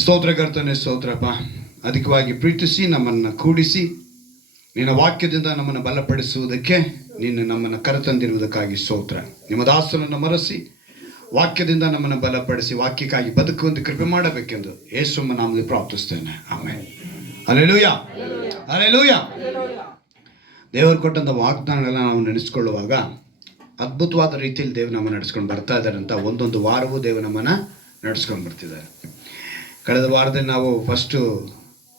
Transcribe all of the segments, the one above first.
ಸ್ತೋತ್ರಕರ್ತನೆ, ಸ್ತೋತ್ರಪ್ಪ. ಅಧಿಕವಾಗಿ ಪ್ರೀತಿಸಿ ನಮ್ಮನ್ನು ಕೂಡಿಸಿ ನಿನ್ನ ವಾಕ್ಯದಿಂದ ನಮ್ಮನ್ನು ಬಲಪಡಿಸುವುದಕ್ಕೆ ನೀನು ನಮ್ಮನ್ನು ಕರೆತಂದಿರುವುದಕ್ಕಾಗಿ ಸ್ತೋತ್ರ. ನಿಮ್ಮ ದಾಸನನ್ನು ಮರೆಸಿ ವಾಕ್ಯದಿಂದ ನಮ್ಮನ್ನು ಬಲಪಡಿಸಿ ವಾಕ್ಯಕ್ಕಾಗಿ ಬದುಕುವಂತೆ ಕೃಪೆ ಮಾಡಬೇಕೆಂದು ಯೇಸುವಿನ ನಾಮದಲ್ಲಿ ಪ್ರಾರ್ಥಿಸ್ತೇನೆ. ಆಮೆನ್. Hallelujah, hallelujah. ದೇವರು ಕೊಟ್ಟಂಥ ವಾಗ್ದಾನಗಳನ್ನ ನಾವು ನೆನೆಸ್ಕೊಳ್ಳುವಾಗ ಅದ್ಭುತವಾದ ರೀತಿಯಲ್ಲಿ ದೇವರು ನಮ್ಮನ್ನು ನಡೆಸ್ಕೊಂಡು ಬರ್ತಾ ಇದ್ದಾರೆ ಅಂತ ಒಂದೊಂದು ವಾರವೂ ದೇವರು ನಮ್ಮನ್ನು ನಡೆಸ್ಕೊಂಡು ಬರ್ತಿದ್ದಾರೆ. ಕಳೆದ ವಾರದಲ್ಲಿ ನಾವು ಫಸ್ಟು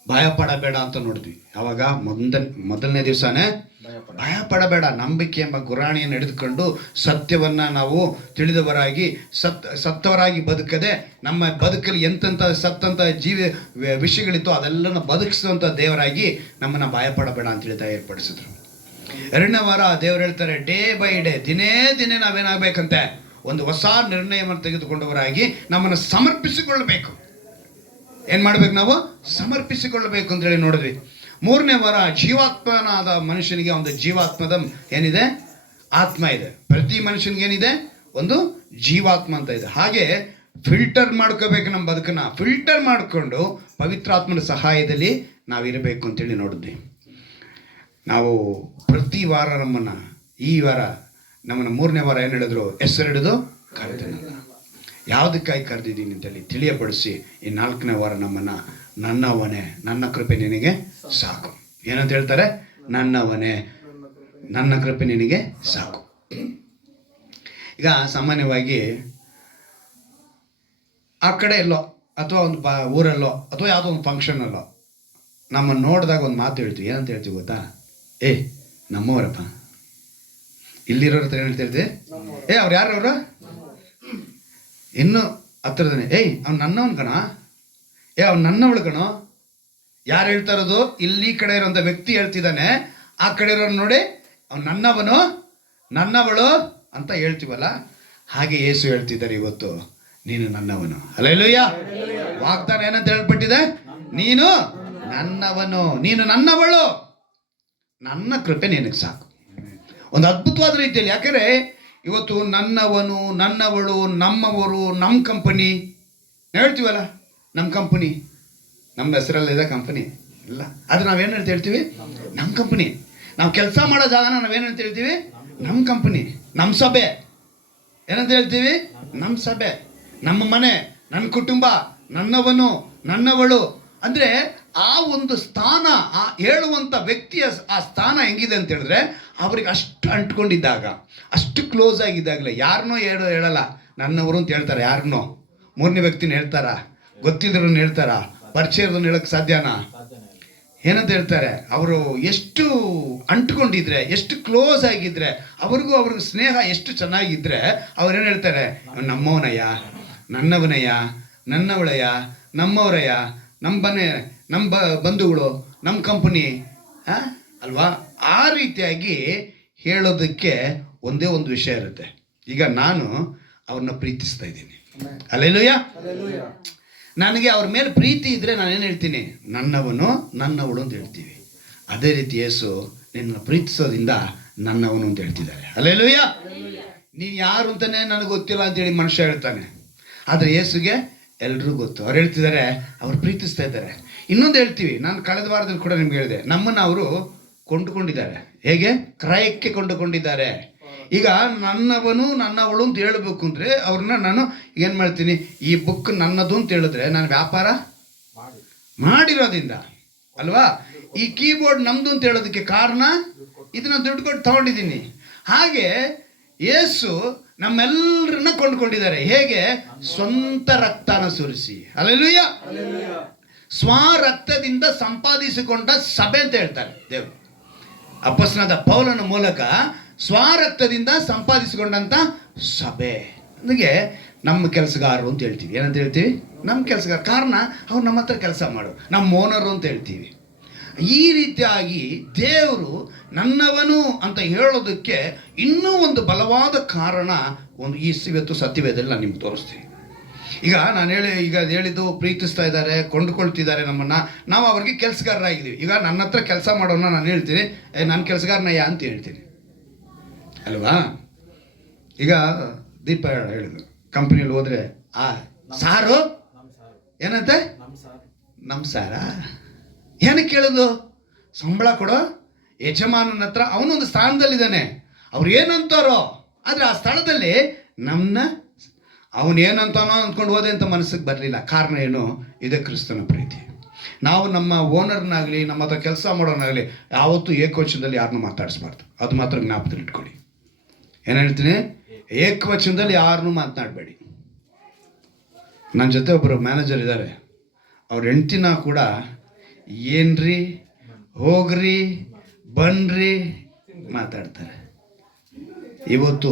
ಭಯ ಪಡಬೇಡ ಅಂತ ನೋಡಿದ್ವಿ. ಆವಾಗ ಮೊದಲನೇ ದಿವಸನೇ ಭಯ ಪಡಬೇಡ, ನಂಬಿಕೆ ಎಂಬ ಗುರಾಣಿಯನ್ನು ಹಿಡಿದುಕೊಂಡು ಸತ್ಯವನ್ನು ನಾವು ತಿಳಿದವರಾಗಿ ಸತ್ತವರಾಗಿ ಬದುಕದೆ ನಮ್ಮ ಬದುಕಲ್ಲಿ ಎಂತೆಂಥ ಸತ್ತಂಥ ವಿಷಯಗಳಿತ್ತು ಅದೆಲ್ಲನ ಬದುಕಿಸುವಂಥ ದೇವರಾಗಿ ನಮ್ಮನ್ನು ಭಯ ಪಡಬೇಡ ಅಂತ ಹೇಳ್ತಾ ಏರ್ಪಡಿಸಿದ್ರು. ಎರಡನೇ ವಾರ ದೇವರು ಹೇಳ್ತಾರೆ, ಡೇ ಬೈ ಡೇ, ದಿನೇ ದಿನೇ ನಾವೇನಾಗಬೇಕಂತೆ ಒಂದು ಹೊಸ ನಿರ್ಣಯವನ್ನು ತೆಗೆದುಕೊಂಡವರಾಗಿ ನಮ್ಮನ್ನು ಸಮರ್ಪಿಸಿಕೊಳ್ಳಬೇಕು. ಏನು ಮಾಡ್ಬೇಕು? ನಾವು ಸಮರ್ಪಿಸಿಕೊಳ್ಳಬೇಕು ಅಂತ ಹೇಳಿ ನೋಡಿದ್ವಿ. ಮೂರನೇ ವಾರ ಜೀವಾತ್ಮನಾದ ಮನುಷ್ಯನಿಗೆ ಒಂದು ಜೀವಾತ್ಮದ ಏನಿದೆ, ಆತ್ಮ ಇದೆ. ಪ್ರತಿ ಮನುಷ್ಯನಿಗೆ ಏನಿದೆ, ಒಂದು ಜೀವಾತ್ಮ ಅಂತ ಇದೆ. ಹಾಗೆ ಫಿಲ್ಟರ್ ಮಾಡ್ಕೋಬೇಕು, ನಮ್ಮ ಬದುಕನ್ನು ಫಿಲ್ಟರ್ ಮಾಡಿಕೊಂಡು ಪವಿತ್ರಾತ್ಮನ ಸಹಾಯದಲ್ಲಿ ನಾವಿರಬೇಕು ಅಂತೇಳಿ ನೋಡಿದ್ವಿ. ನಾವು ಪ್ರತಿ ವಾರ ನಮ್ಮನ್ನು, ಈ ವಾರ ನಮ್ಮನ್ನು ಮೂರನೇ ವಾರ ಏನು ಹೇಳಿದ್ರು, ಹೆಸರಿಡಿದು ಕರೆದನಲ್ಲ, ಯಾವುದಕ್ಕಾಗಿ ಕರೆದಿದ್ದೀನಿ ಅಂತೇಳಿ ತಿಳಿಯಪಡಿಸಿ ಈ ನಾಲ್ಕನೇ ವಾರ ನಮ್ಮನ್ನು ನನ್ನವನೇ, ನನ್ನ ಕೃಪೆ ನಿನಗೆ ಸಾಕು. ಏನಂತ ಹೇಳ್ತಾರೆ? ನನ್ನವನೇ, ನನ್ನ ಕೃಪೆ ನಿನಗೆ ಸಾಕು. ಈಗ ಸಾಮಾನ್ಯವಾಗಿ ಆ ಕಡೆ ಎಲ್ಲೋ ಅಥವಾ ಒಂದು ಊರಲ್ಲೋ ಅಥವಾ ಯಾವುದೋ ಒಂದು ಫಂಕ್ಷನಲ್ಲೋ ನಮ್ಮನ್ನು ನೋಡಿದಾಗ ಒಂದು ಮಾತು ಹೇಳ್ತೀವಿ. ಏನಂತ ಹೇಳ್ತೀವಿ ಗೊತ್ತಾ? ನಮ್ಮವರಪ್ಪ. ಇಲ್ಲಿರೋರ ಹತ್ರ ಏನು ಹೇಳ್ತೀವಿ? ಅವ್ರು ಯಾರವರು? ಇನ್ನು ಹತ್ರದನೇ, ಅವ್ನು ನನ್ನವನು ಕಣ, ಅವ್ನು ನನ್ನವಳು ಕಣೋ. ಯಾರು ಹೇಳ್ತಾ ಇರೋದು? ಇಲ್ಲಿ ಕಡೆ ಇರೋಂಥ ವ್ಯಕ್ತಿ ಹೇಳ್ತಿದ್ದಾನೆ, ಆ ಕಡೆ ಇರೋರು ನೋಡಿ ಅವ್ನು ನನ್ನವನು, ನನ್ನವಳು ಅಂತ ಹೇಳ್ತೀವಲ್ಲ. ಹಾಗೆ ಯೇಸು ಹೇಳ್ತಿದ್ದಾರೆ ಇವತ್ತು, ನೀನು ನನ್ನವನು. ಹಲ್ಲೆಲೂಯ. ವಾಗ್ದಾನ ಏನಂತ ಹೇಳ್ಬಿಟ್ಟಿದೆ? ನೀನು ನನ್ನವನು, ನೀನು ನನ್ನವಳು, ನನ್ನ ಕೃಪೆ ನಿನಗೆ ಸಾಕು. ಒಂದು ಅದ್ಭುತವಾದ ರೀತಿಯಲ್ಲಿ. ಯಾಕೆಂದರೆ ಇವತ್ತು ನನ್ನವನು, ನನ್ನವಳು, ನಮ್ಮವರು, ನಮ್ಮ ಕಂಪನಿ ಹೇಳ್ತೀವಲ್ಲ. ನಮ್ಮ ಕಂಪನಿ, ನಮ್ಮ ಹೆಸರಲ್ಲಿದೆ ಕಂಪನಿ ಇಲ್ಲ, ಅದು ನಾವೇನು ಅಂತ ಹೇಳ್ತೀವಿ? ನಮ್ಮ ಕಂಪನಿ. ನಾವು ಕೆಲಸ ಮಾಡೋ ಜಾಗನ ನಾವೇನಂತ ಹೇಳ್ತೀವಿ? ನಮ್ಮ ಕಂಪನಿ. ನಮ್ಮ ಸಭೆ ಏನಂತ ಹೇಳ್ತೀವಿ? ನಮ್ಮ ಸಭೆ, ನಮ್ಮ ಮನೆ, ನನ್ನ ಕುಟುಂಬ, ನನ್ನವನು, ನನ್ನವಳು. ಅಂದರೆ ಆ ಒಂದು ಸ್ಥಾನ, ಆ ಹೇಳುವಂಥ ವ್ಯಕ್ತಿಯ ಆ ಸ್ಥಾನ ಹೆಂಗಿದೆ ಅಂತ ಹೇಳಿದ್ರೆ, ಅವ್ರಿಗೆ ಅಷ್ಟು ಅಂಟ್ಕೊಂಡಿದ್ದಾಗ, ಅಷ್ಟು ಕ್ಲೋಸ್ ಆಗಿದ್ದಾಗಲೇ ಯಾರನ್ನೋ ಹೇಳಲ್ಲ, ನನ್ನವರು ಅಂತ ಹೇಳ್ತಾರೆ. ಯಾರನ್ನೋ ಮೂರನೇ ವ್ಯಕ್ತಿನ ಹೇಳ್ತಾರ? ಗೊತ್ತಿದ್ರನ್ನ ಹೇಳ್ತಾರ? ಪರಿಚಯದನ್ನು ಹೇಳಕ್ಕೆ ಸಾಧ್ಯನಾ? ಏನಂತ ಹೇಳ್ತಾರೆ? ಅವರು ಎಷ್ಟು ಅಂಟ್ಕೊಂಡಿದ್ರೆ, ಎಷ್ಟು ಕ್ಲೋಸ್ ಆಗಿದ್ರೆ, ಅವ್ರಿಗೂ ಸ್ನೇಹ ಎಷ್ಟು ಚೆನ್ನಾಗಿದ್ರೆ ಅವ್ರೇನು ಹೇಳ್ತಾರೆ? ನಮ್ಮವನಯ್ಯ, ನನ್ನವನಯ್ಯ, ನನ್ನವಳಯ್ಯ, ನಮ್ಮವರಯ್ಯ, ನಮ್ಮ ಬಂಧುಗಳು, ನಮ್ಮ ಕಂಪನಿ ಅಲ್ವಾ? ಆ ರೀತಿಯಾಗಿ ಹೇಳೋದಕ್ಕೆ ಒಂದೇ ಒಂದು ವಿಷಯ ಇರುತ್ತೆ. ಈಗ ನಾನು ಅವ್ರನ್ನ ಪ್ರೀತಿಸ್ತಾ ಇದ್ದೀನಿ, ಹಲ್ಲೆಲೂಯ. ನನಗೆ ಅವ್ರ ಮೇಲೆ ಪ್ರೀತಿ ಇದ್ದರೆ ನಾನೇನು ಹೇಳ್ತೀನಿ? ನನ್ನವನು, ನನ್ನವಳು ಅಂತ ಹೇಳ್ತೀವಿ. ಅದೇ ರೀತಿ ಯೇಸು ನಿನ್ನ ಪ್ರೀತಿಸೋದ್ರಿಂದ ನನ್ನವನು ಅಂತ ಹೇಳ್ತಿದ್ದಾರೆ. ಹಲ್ಲೆಲೂಯ. ನೀನು ಯಾರು ಅಂತಲೇ ನನಗೆ ಗೊತ್ತಿಲ್ಲ ಅಂತೇಳಿ ಮನುಷ್ಯ ಹೇಳ್ತಾನೆ, ಆದರೆ ಯೇಸುಗೆ ಎಲ್ರಿಗೂ ಗೊತ್ತು. ಅವ್ರು ಹೇಳ್ತಿದ್ದಾರೆ, ಅವ್ರು ಪ್ರೀತಿಸ್ತಾ ಇದ್ದಾರೆ. ಇನ್ನೊಂದು ಹೇಳ್ತೀವಿ, ನಾನು ಕಳೆದ ವಾರದಲ್ಲಿ ಕೂಡ ನಿಮ್ಗೆ ಹೇಳಿದೆ, ನಮ್ಮನ್ನು ಅವರು ಕೊಂಡುಕೊಂಡಿದ್ದಾರೆ. ಹೇಗೆ? ಕ್ರಯಕ್ಕೆ ಕೊಂಡುಕೊಂಡಿದ್ದಾರೆ. ಈಗ ನನ್ನವನು, ನನ್ನವಳು ಅಂತ ಹೇಳಬೇಕು ಅಂದರೆ ಅವ್ರನ್ನ ನಾನು ಏನು ಮಾಡ್ತೀನಿ? ಈ ಬುಕ್ ನನ್ನದು ಅಂತ ಹೇಳಿದ್ರೆ ನಾನು ವ್ಯಾಪಾರ ಮಾಡಿರೋದ್ರಿಂದ ಅಲ್ವಾ? ಈ ಕೀಬೋರ್ಡ್ ನಮ್ಮದು ಅಂತ ಹೇಳೋದಕ್ಕೆ ಕಾರಣ ಇದನ್ನ ದುಡ್ಡು ಕೊಟ್ಟು ತಗೊಂಡಿದ್ದೀನಿ. ಹಾಗೆ ಯೇಸು ನಮ್ಮೆಲ್ಲರನ್ನ ಕೊಂಡುಕೊಂಡಿದ್ದಾರೆ. ಹೇಗೆ? ಸ್ವಂತ ರಕ್ತನ ಸುರಿಸಿ. ಹಲ್ಲೆಲೂಯ. ಸ್ವರಕ್ತದಿಂದ ಸಂಪಾದಿಸಿಕೊಂಡ ಸಭೆ ಅಂತ ಹೇಳ್ತಾರೆ ದೇವರು. ಅಪೊಸ್ತಲನಾದ ಪೌಲನ ಮೂಲಕ ಸ್ವರಕ್ತದಿಂದ ಸಂಪಾದಿಸಿಕೊಂಡಂಥ ಸಭೆ. ಅದಕ್ಕೆ ನಮ್ಮ ಕೆಲಸಗಾರರು ಅಂತ ಹೇಳ್ತೀವಿ. ಏನಂತ ಹೇಳ್ತೀವಿ? ನಮ್ಮ ಕೆಲಸಗಾರ. ಕಾರಣ ಅವ್ರು ನಮ್ಮ ಹತ್ರ ಕೆಲಸ ಮಾಡೋರು, ನಮ್ಮ ಓನರು ಅಂತ ಹೇಳ್ತೀವಿ. ಈ ರೀತಿಯಾಗಿ ದೇವರು ನನ್ನವನು ಅಂತ ಹೇಳೋದಕ್ಕೆ ಇನ್ನೂ ಒಂದು ಬಲವಾದ ಕಾರಣ ಒಂದು ಇವತ್ತು ಸತ್ಯವೇದಲ್ಲಿ ನಾನು ನಿಮ್ಗೆ ತೋರಿಸ್ತೀನಿ. ಈಗ ನಾನು ಹೇಳಿದ್ದು ಪ್ರೀತಿಸ್ತಾ ಇದ್ದಾರೆ, ಕೊಂಡುಕೊಳ್ತಿದ್ದಾರೆ ನಮ್ಮನ್ನು. ನಾವು ಅವ್ರಿಗೆ ಕೆಲಸಗಾರರಾಗಿದ್ದೀವಿ. ಈಗ ನನ್ನ ಹತ್ರ ಕೆಲಸ ಮಾಡೋಣ ನಾನು ಹೇಳ್ತೀನಿ, ನನ್ನ ಕೆಲಸಗಾರನಯ್ಯ ಅಂತ ಹೇಳ್ತೀನಿ ಅಲ್ವಾ? ಈಗ ದೀಪ ಹೇಳಿದ್ರು, ಕಂಪ್ನಿಯಲ್ಲಿ ಹೋದರೆ ಸಾರು ಏನಂತೆ? ನಮ್ಮ ಸಾರ ಏನಕ್ಕೆ ಕೇಳೋದು? ಸಂಬಳ ಕೊಡೋ ಯಜಮಾನನ ಹತ್ರ ಅವನೊಂದು ಸ್ಥಾನದಲ್ಲಿದ್ದಾನೆ, ಅವ್ರು ಏನಂತಾರೋ, ಆದರೆ ಆ ಸ್ಥಳದಲ್ಲಿ ನಮ್ಮನ್ನ ಅವನೇನಂತಾನೋ ಅಂದ್ಕೊಂಡು ಹೋದೆ ಅಂತ ಮನಸ್ಸಿಗೆ ಬರಲಿಲ್ಲ. ಕಾರಣ ಏನು? ಇದೇ ಕ್ರಿಸ್ತನ ಪ್ರೀತಿ. ನಾವು ನಮ್ಮ ಓನರ್ನಾಗಲಿ ನಮ್ಮ ಹತ್ರ ಕೆಲಸ ಮಾಡೋನಾಗಲಿ ಯಾವತ್ತೂ ಏಕವಚನದಲ್ಲಿ ಯಾರನ್ನೂ ಮಾತಾಡಿಸ್ಬಾರ್ದು. ಅದು ಮಾತ್ರ ಜ್ಞಾಪಕದಲ್ಲಿ ಇಟ್ಕೊಳ್ಳಿ. ಏನು ಹೇಳ್ತೀನಿ? ಏಕವಚನದಲ್ಲಿ ಯಾರನ್ನೂ ಮಾತನಾಡಬೇಡಿ. ನನ್ನ ಜೊತೆ ಒಬ್ಬರು ಮ್ಯಾನೇಜರ್ ಇದ್ದಾರೆ. ಅವ್ರ ಹೆಂಡ್ತಿನ ಕೂಡ ಏನ್ರಿ, ಹೋಗ್ರಿ, ಬನ್ರಿ ಮಾತಾಡ್ತಾರೆ. ಇವತ್ತು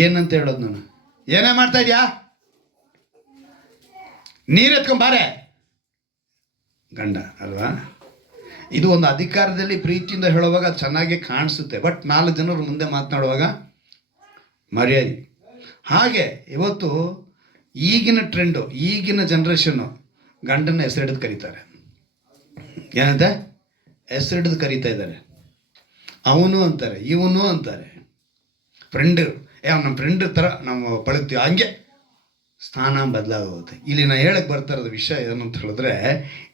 ಏನಂತ ಹೇಳೋದು? ನಾನು ಏನೇ ಮಾಡ್ತಾ ಇದೆಯಾ, ನೀರು ಎತ್ಕೊಂಬಾರೆ ಗಂಡ ಅಲ್ವಾ? ಇದು ಒಂದು ಅಧಿಕಾರದಲ್ಲಿ ಪ್ರೀತಿಯಿಂದ ಹೇಳುವಾಗ ಚೆನ್ನಾಗಿ ಕಾಣಿಸುತ್ತೆ, ಬಟ್ 4 ಜನರ ಮುಂದೆ ಮಾತನಾಡುವಾಗ ಮರ್ಯಾದೆ. ಹಾಗೆ ಇವತ್ತು ಈಗಿನ ಟ್ರೆಂಡು, ಈಗಿನ ಜನ್ರೇಷನ್ನು ಗಂಡನ ಹೆಸರಿಡಿದು ಕರೀತಾರೆ. ಏನಂತೆ? ಹೆಸರಿಡಿದು ಕರೀತಾ ಇದ್ದಾರೆ. ಅವನು ಅಂತಾರೆ, ಇವನು ಅಂತಾರೆ. ಫ್ರೆಂಡು, ನಮ್ಮ ಫ್ರೆಂಡ್ ಥರ ನಾವು ಪಳಗ್ತೀವಿ. ಹಂಗೆ ಸ್ಥಾನ ಬದಲಾಗೋಗುತ್ತೆ. ಇಲ್ಲಿ ನಾನು ಹೇಳಕ್ಕೆ ಬರ್ತಾ ಇರೋದು ವಿಷಯ ಏನು ಅಂತ ಹೇಳಿದ್ರೆ,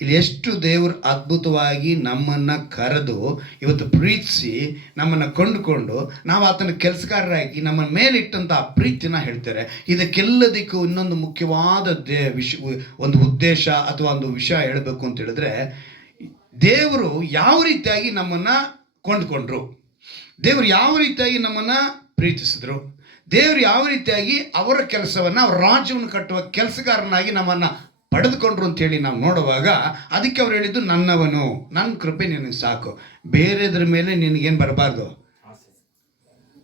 ಇಲ್ಲಿ ಎಷ್ಟು ದೇವರು ಅದ್ಭುತವಾಗಿ ನಮ್ಮನ್ನು ಕರೆದು ಇವತ್ತು ಪ್ರೀತಿಸಿ ನಮ್ಮನ್ನು ಕೊಂಡುಕೊಂಡು ನಾವು ಆತನ ಕೆಲಸಗಾರರಾಗಿ ನಮ್ಮ ಮೇಲಿಟ್ಟಂಥ ಆ ಪ್ರೀತಿನ ಹೇಳ್ತಾರೆ. ಇದಕ್ಕೆಲ್ಲದಕ್ಕೂ ಇನ್ನೊಂದು ಮುಖ್ಯವಾದ ಒಂದು ಉದ್ದೇಶ ಅಥವಾ ಒಂದು ವಿಷಯ ಹೇಳಬೇಕು ಅಂತ ಹೇಳಿದ್ರೆ, ದೇವರು ಯಾವ ರೀತಿಯಾಗಿ ನಮ್ಮನ್ನು ಕೊಂಡುಕೊಂಡ್ರು, ದೇವರು ಯಾವ ರೀತಿಯಾಗಿ ನಮ್ಮನ್ನು ಪ್ರೀತಿಸಿದ್ರು, ದೇವರು ಯಾವ ರೀತಿಯಾಗಿ ಅವರ ಕೆಲಸವನ್ನು, ಅವರ ರಾಜ್ಯವನ್ನು ಕಟ್ಟುವ ಕೆಲಸಗಾರನಾಗಿ ನಮ್ಮನ್ನು ಪಡೆದುಕೊಂಡ್ರು ಅಂತೇಳಿ ನಾವು ನೋಡುವಾಗ, ಅದಕ್ಕೆ ಅವ್ರು ಹೇಳಿದ್ದು ನನ್ನವನು, ನನ್ನ ಕೃಪೆ ನಿನಗೆ ಸಾಕು, ಬೇರೆದ್ರ ಮೇಲೆ ನಿನಗೇನು ಬರಬಾರ್ದು,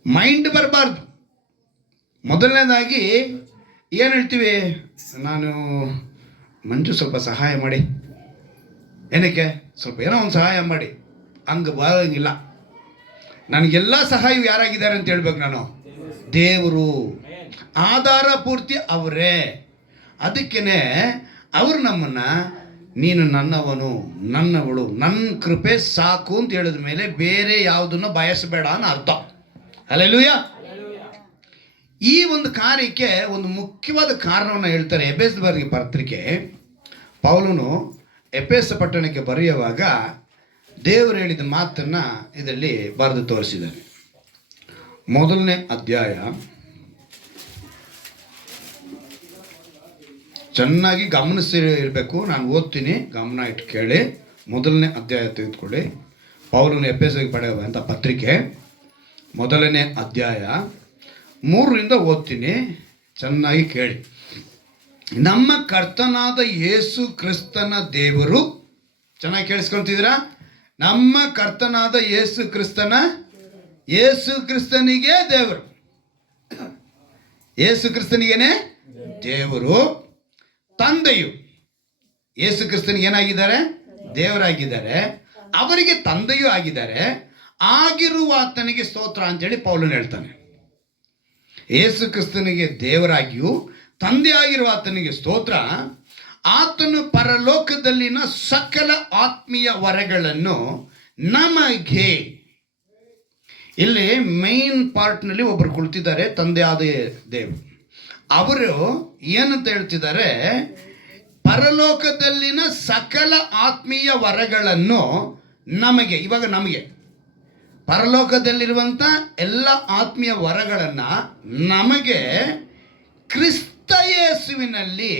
ಮೈಂಡ್ ಬರಬಾರ್ದು. ಮೊದಲನೇದಾಗಿ ಏನು ಹೇಳ್ತೀವಿ, ನಾನು ಮಂಜು ಸ್ವಲ್ಪ ಸಹಾಯ ಮಾಡಿ, ಏನಕ್ಕೆ ಸ್ವಲ್ಪ ಏನೋ ಒಂದು ಸಹಾಯ ಮಾಡಿ, ಹಂಗೆ ಬರೋಂಗಿಲ್ಲ. ನನಗೆಲ್ಲ ಸಹಾಯವು ಯಾರಾಗಿದ್ದಾರೆ ಅಂತ ಹೇಳ್ಬೇಕು ನಾನು? ದೇವರು. ಆಧಾರ ಪೂರ್ತಿ ಅವರೇ. ಅದಕ್ಕೇ ಅವರು ನಮ್ಮನ್ನು ನೀನು ನನ್ನವನು, ನನ್ನವಳು, ನನ್ನ ಕೃಪೆ ಸಾಕು ಅಂತ ಹೇಳಿದ ಮೇಲೆ ಬೇರೆ ಯಾವುದನ್ನು ಬಯಸಬೇಡ ಅನ್ನೋ ಅರ್ಥ. ಹಲ್ಲೆಲೂಯಾ. ಈ ಒಂದು ಕಾರ್ಯಕ್ಕೆ ಒಂದು ಮುಖ್ಯವಾದ ಕಾರಣವನ್ನು ಹೇಳ್ತಾರೆ. ಎಫೆಸದವರಿಗೆ ಪತ್ರಿಕೆ ಪೌಲನು ಎಫೆಸ ಪಟ್ಟಣಕ್ಕೆ ಬರೆಯುವಾಗ ದೇವರು ಹೇಳಿದ ಮಾತನ್ನು ಇದರಲ್ಲಿ ಬರೆದು ತೋರಿಸಿದ್ದಾನೆ. 1ನೇ ಅಧ್ಯಾಯ, ಚೆನ್ನಾಗಿ ಗಮನಿಸಿರಬೇಕು. ನಾನು ಓದ್ತೀನಿ, ಗಮನ ಇಟ್ಟು ಕೇಳಿ. 1ನೇ ಅಧ್ಯಾಯ ತೆಗೆದುಕೊಳ್ಳಿ. ಪೌಲನು ಎಫೆಸರಿಗೆ ಪಡೆಯುವಂಥ ಪತ್ರಿಕೆ 1ನೇ ಅಧ್ಯಾಯ 3ರಿಂದ ಓದ್ತೀನಿ, ಚೆನ್ನಾಗಿ ಕೇಳಿ. ನಮ್ಮ ಕರ್ತನಾದ ಯೇಸು ಕ್ರಿಸ್ತನ ದೇವರು, ಚೆನ್ನಾಗಿ ಕೇಳಿಸ್ಕೊಳ್ತಿದ್ದೀರಾ? ನಮ್ಮ ಕರ್ತನಾದ ಯೇಸು ಕ್ರಿಸ್ತನಿಗೆ ದೇವರು, ಯೇಸು ಕ್ರಿಸ್ತನಿಗೇನೆ ದೇವರು, ತಂದೆಯು. ಯೇಸು ಕ್ರಿಸ್ತನಿಗೆ ಏನಾಗಿದ್ದಾರೆ? ದೇವರಾಗಿದ್ದಾರೆ. ಅವರಿಗೆ ತಂದೆಯೂ ಆಗಿದ್ದಾರೆ. ಆಗಿರುವ ಆತನಿಗೆ ಸ್ತೋತ್ರ ಅಂತೇಳಿ ಪೌಲನು ಹೇಳ್ತಾನೆ. ಯೇಸು ಕ್ರಿಸ್ತನಿಗೆ ದೇವರಾಗಿಯೂ ತಂದೆ ಆಗಿರುವ ಆತನಿಗೆ ಸ್ತೋತ್ರ. ಆತನು ಪರಲೋಕದಲ್ಲಿನ ಸಕಲ ಆತ್ಮೀಯ ವರಗಳನ್ನು ನಮಗೆ, ಇಲ್ಲಿ ಮೈನ್ ಪಾರ್ಟ್ನಲ್ಲಿ ಒಬ್ಬರು ಕುಳಿತಿದ್ದಾರೆ, ತಂದೆ ಆದ ದೇವರು. ಅವರು ಏನಂತ ಹೇಳ್ತಿದ್ದಾರೆ? ಪರಲೋಕದಲ್ಲಿನ ಸಕಲ ಆತ್ಮೀಯ ವರಗಳನ್ನು ನಮಗೆ, ಇವಾಗ ನಮಗೆ ಪರಲೋಕದಲ್ಲಿರುವಂಥ ಎಲ್ಲ ಆತ್ಮೀಯ ವರಗಳನ್ನು ನಮಗೆ ಕ್ರಿಸ್ತ ಯೇಸುವಿನಲ್ಲಿ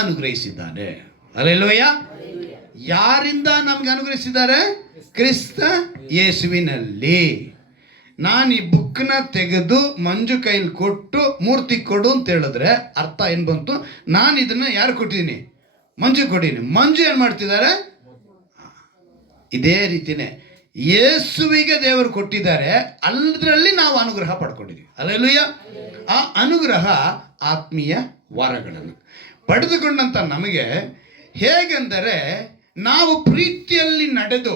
ಅನುಗ್ರಹಿಸಿದ್ದಾನೆ. ಹಲ್ಲೆಲೂಯಾ. ಯಾರಿಂದ ನಮ್ಗೆ ಅನುಗ್ರಹಿಸಿದ್ದಾರೆ? ಕ್ರಿಸ್ತ ಯೇಸುವಿನಲ್ಲಿ. ನಾನು ಈ ಬುಕ್ನ ತೆಗೆದು ಮಂಜು ಕೈಲಿ ಕೊಟ್ಟು ಮೂರ್ತಿ ಕೊಡು ಅಂತ ಹೇಳಿದ್ರೆ ಅರ್ಥ ಏನು ಬಂತು? ನಾನು ಇದನ್ನು ಯಾರು ಕೊಟ್ಟಿದ್ದೀನಿ? ಮಂಜು ಕೊಟ್ಟಿದ್ದೀನಿ. ಮಂಜು ಏನು ಮಾಡ್ತಿದ್ದಾರೆ? ಇದೇ ರೀತಿಯೇ ಯೇಸುವಿಗೆ ದೇವರು ಕೊಟ್ಟಿದ್ದಾರೆ, ಅಲ್ಲದ್ರಲ್ಲಿ ನಾವು ಅನುಗ್ರಹ ಪಡ್ಕೊಂಡಿದ್ದೀವಿ. ಹಲ್ಲೆಲೂಯಾ. ಆ ಅನುಗ್ರಹ ಆತ್ಮೀಯ ವರಗಳನ್ನು ಪಡೆದುಕೊಂಡಂಥ ನಮಗೆ ಹೇಗೆಂದರೆ, ನಾವು ಪ್ರೀತಿಯಲ್ಲಿ ನಡೆದು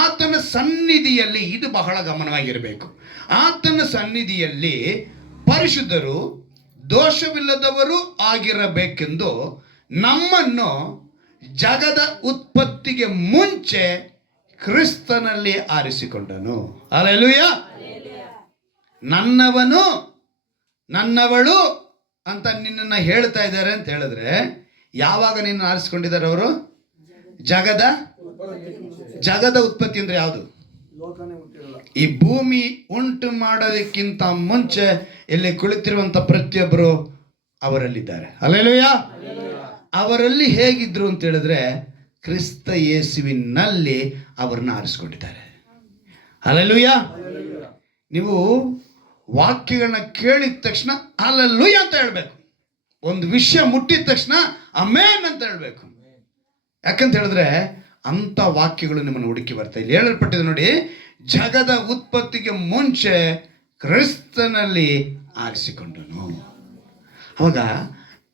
ಆತನ ಸನ್ನಿಧಿಯಲ್ಲಿ, ಇದು ಬಹಳ ಗಮನವಾಗಿರಬೇಕು, ಆತನ ಸನ್ನಿಧಿಯಲ್ಲಿ ಪರಿಶುದ್ಧರು ದೋಷವಿಲ್ಲದವರು ಆಗಿರಬೇಕೆಂದು ನಮ್ಮನ್ನು ಜಗದ ಉತ್ಪತ್ತಿಗೆ ಮುಂಚೆ ಕ್ರಿಸ್ತನಲ್ಲಿ ಆರಿಸಿಕೊಂಡನು. ಹಲ್ಲೆಲೂಯಾ. ನನ್ನವನು, ನನ್ನವಳು ಅಂತ ನಿನ್ನನ್ನು ಹೇಳ್ತಾ ಇದ್ದಾರೆ ಅಂತ ಹೇಳಿದ್ರೆ ಯಾವಾಗ ನಿನ್ನ ಆರಿಸ್ಕೊಂಡಿದ್ದಾರೆ ಅವರು? ಜಗದ ಉತ್ಪತ್ತಿ ಅಂದ್ರೆ ಯಾವುದು? ಈ ಭೂಮಿ ಉಂಟು ಮಾಡೋದಕ್ಕಿಂತ ಮುಂಚೆ ಇಲ್ಲಿ ಕುಳಿತಿರುವಂತ ಪ್ರತಿಯೊಬ್ಬರು ಅವರಲ್ಲಿದ್ದಾರೆ. ಹಲ್ಲೆಲೂಯಾ. ಅವರಲ್ಲಿ ಹೇಗಿದ್ರು ಅಂತ ಹೇಳಿದ್ರೆ ಕ್ರಿಸ್ತ ಯೇಸುವಿನಲ್ಲಿ ಅವರನ್ನ ಆರಿಸ್ಕೊಂಡಿದ್ದಾರೆ. ಹಲ್ಲೆಲೂಯಾ. ನೀವು ವಾಕ್ಯಗಳನ್ನ ಕೇಳಿದ ತಕ್ಷಣ ಹಲ್ಲೆಲೂಯಾ ಅಂತ ಹೇಳ್ಬೇಕು. ಒಂದು ವಿಷಯ ಮುಟ್ಟಿದ ತಕ್ಷಣ ಆಮೆನ್ ಅಂತ ಹೇಳ್ಬೇಕು. ಯಾಕಂತ ಹೇಳಿದ್ರೆ ಅಂತ ವಾಕ್ಯಗಳು ನಿಮ್ಮನ್ನು ಹುಡುಕಿ ಬರ್ತಾ ಇಲ್ಲಿ ಹೇಳಲ್ಪಟ್ಟಿದೆ ನೋಡಿ. ಜಗದ ಉತ್ಪತ್ತಿಗೆ ಮುಂಚೆ ಕ್ರಿಸ್ತನಲ್ಲಿ ಆರಿಸಿಕೊಂಡನು. ಅವಾಗ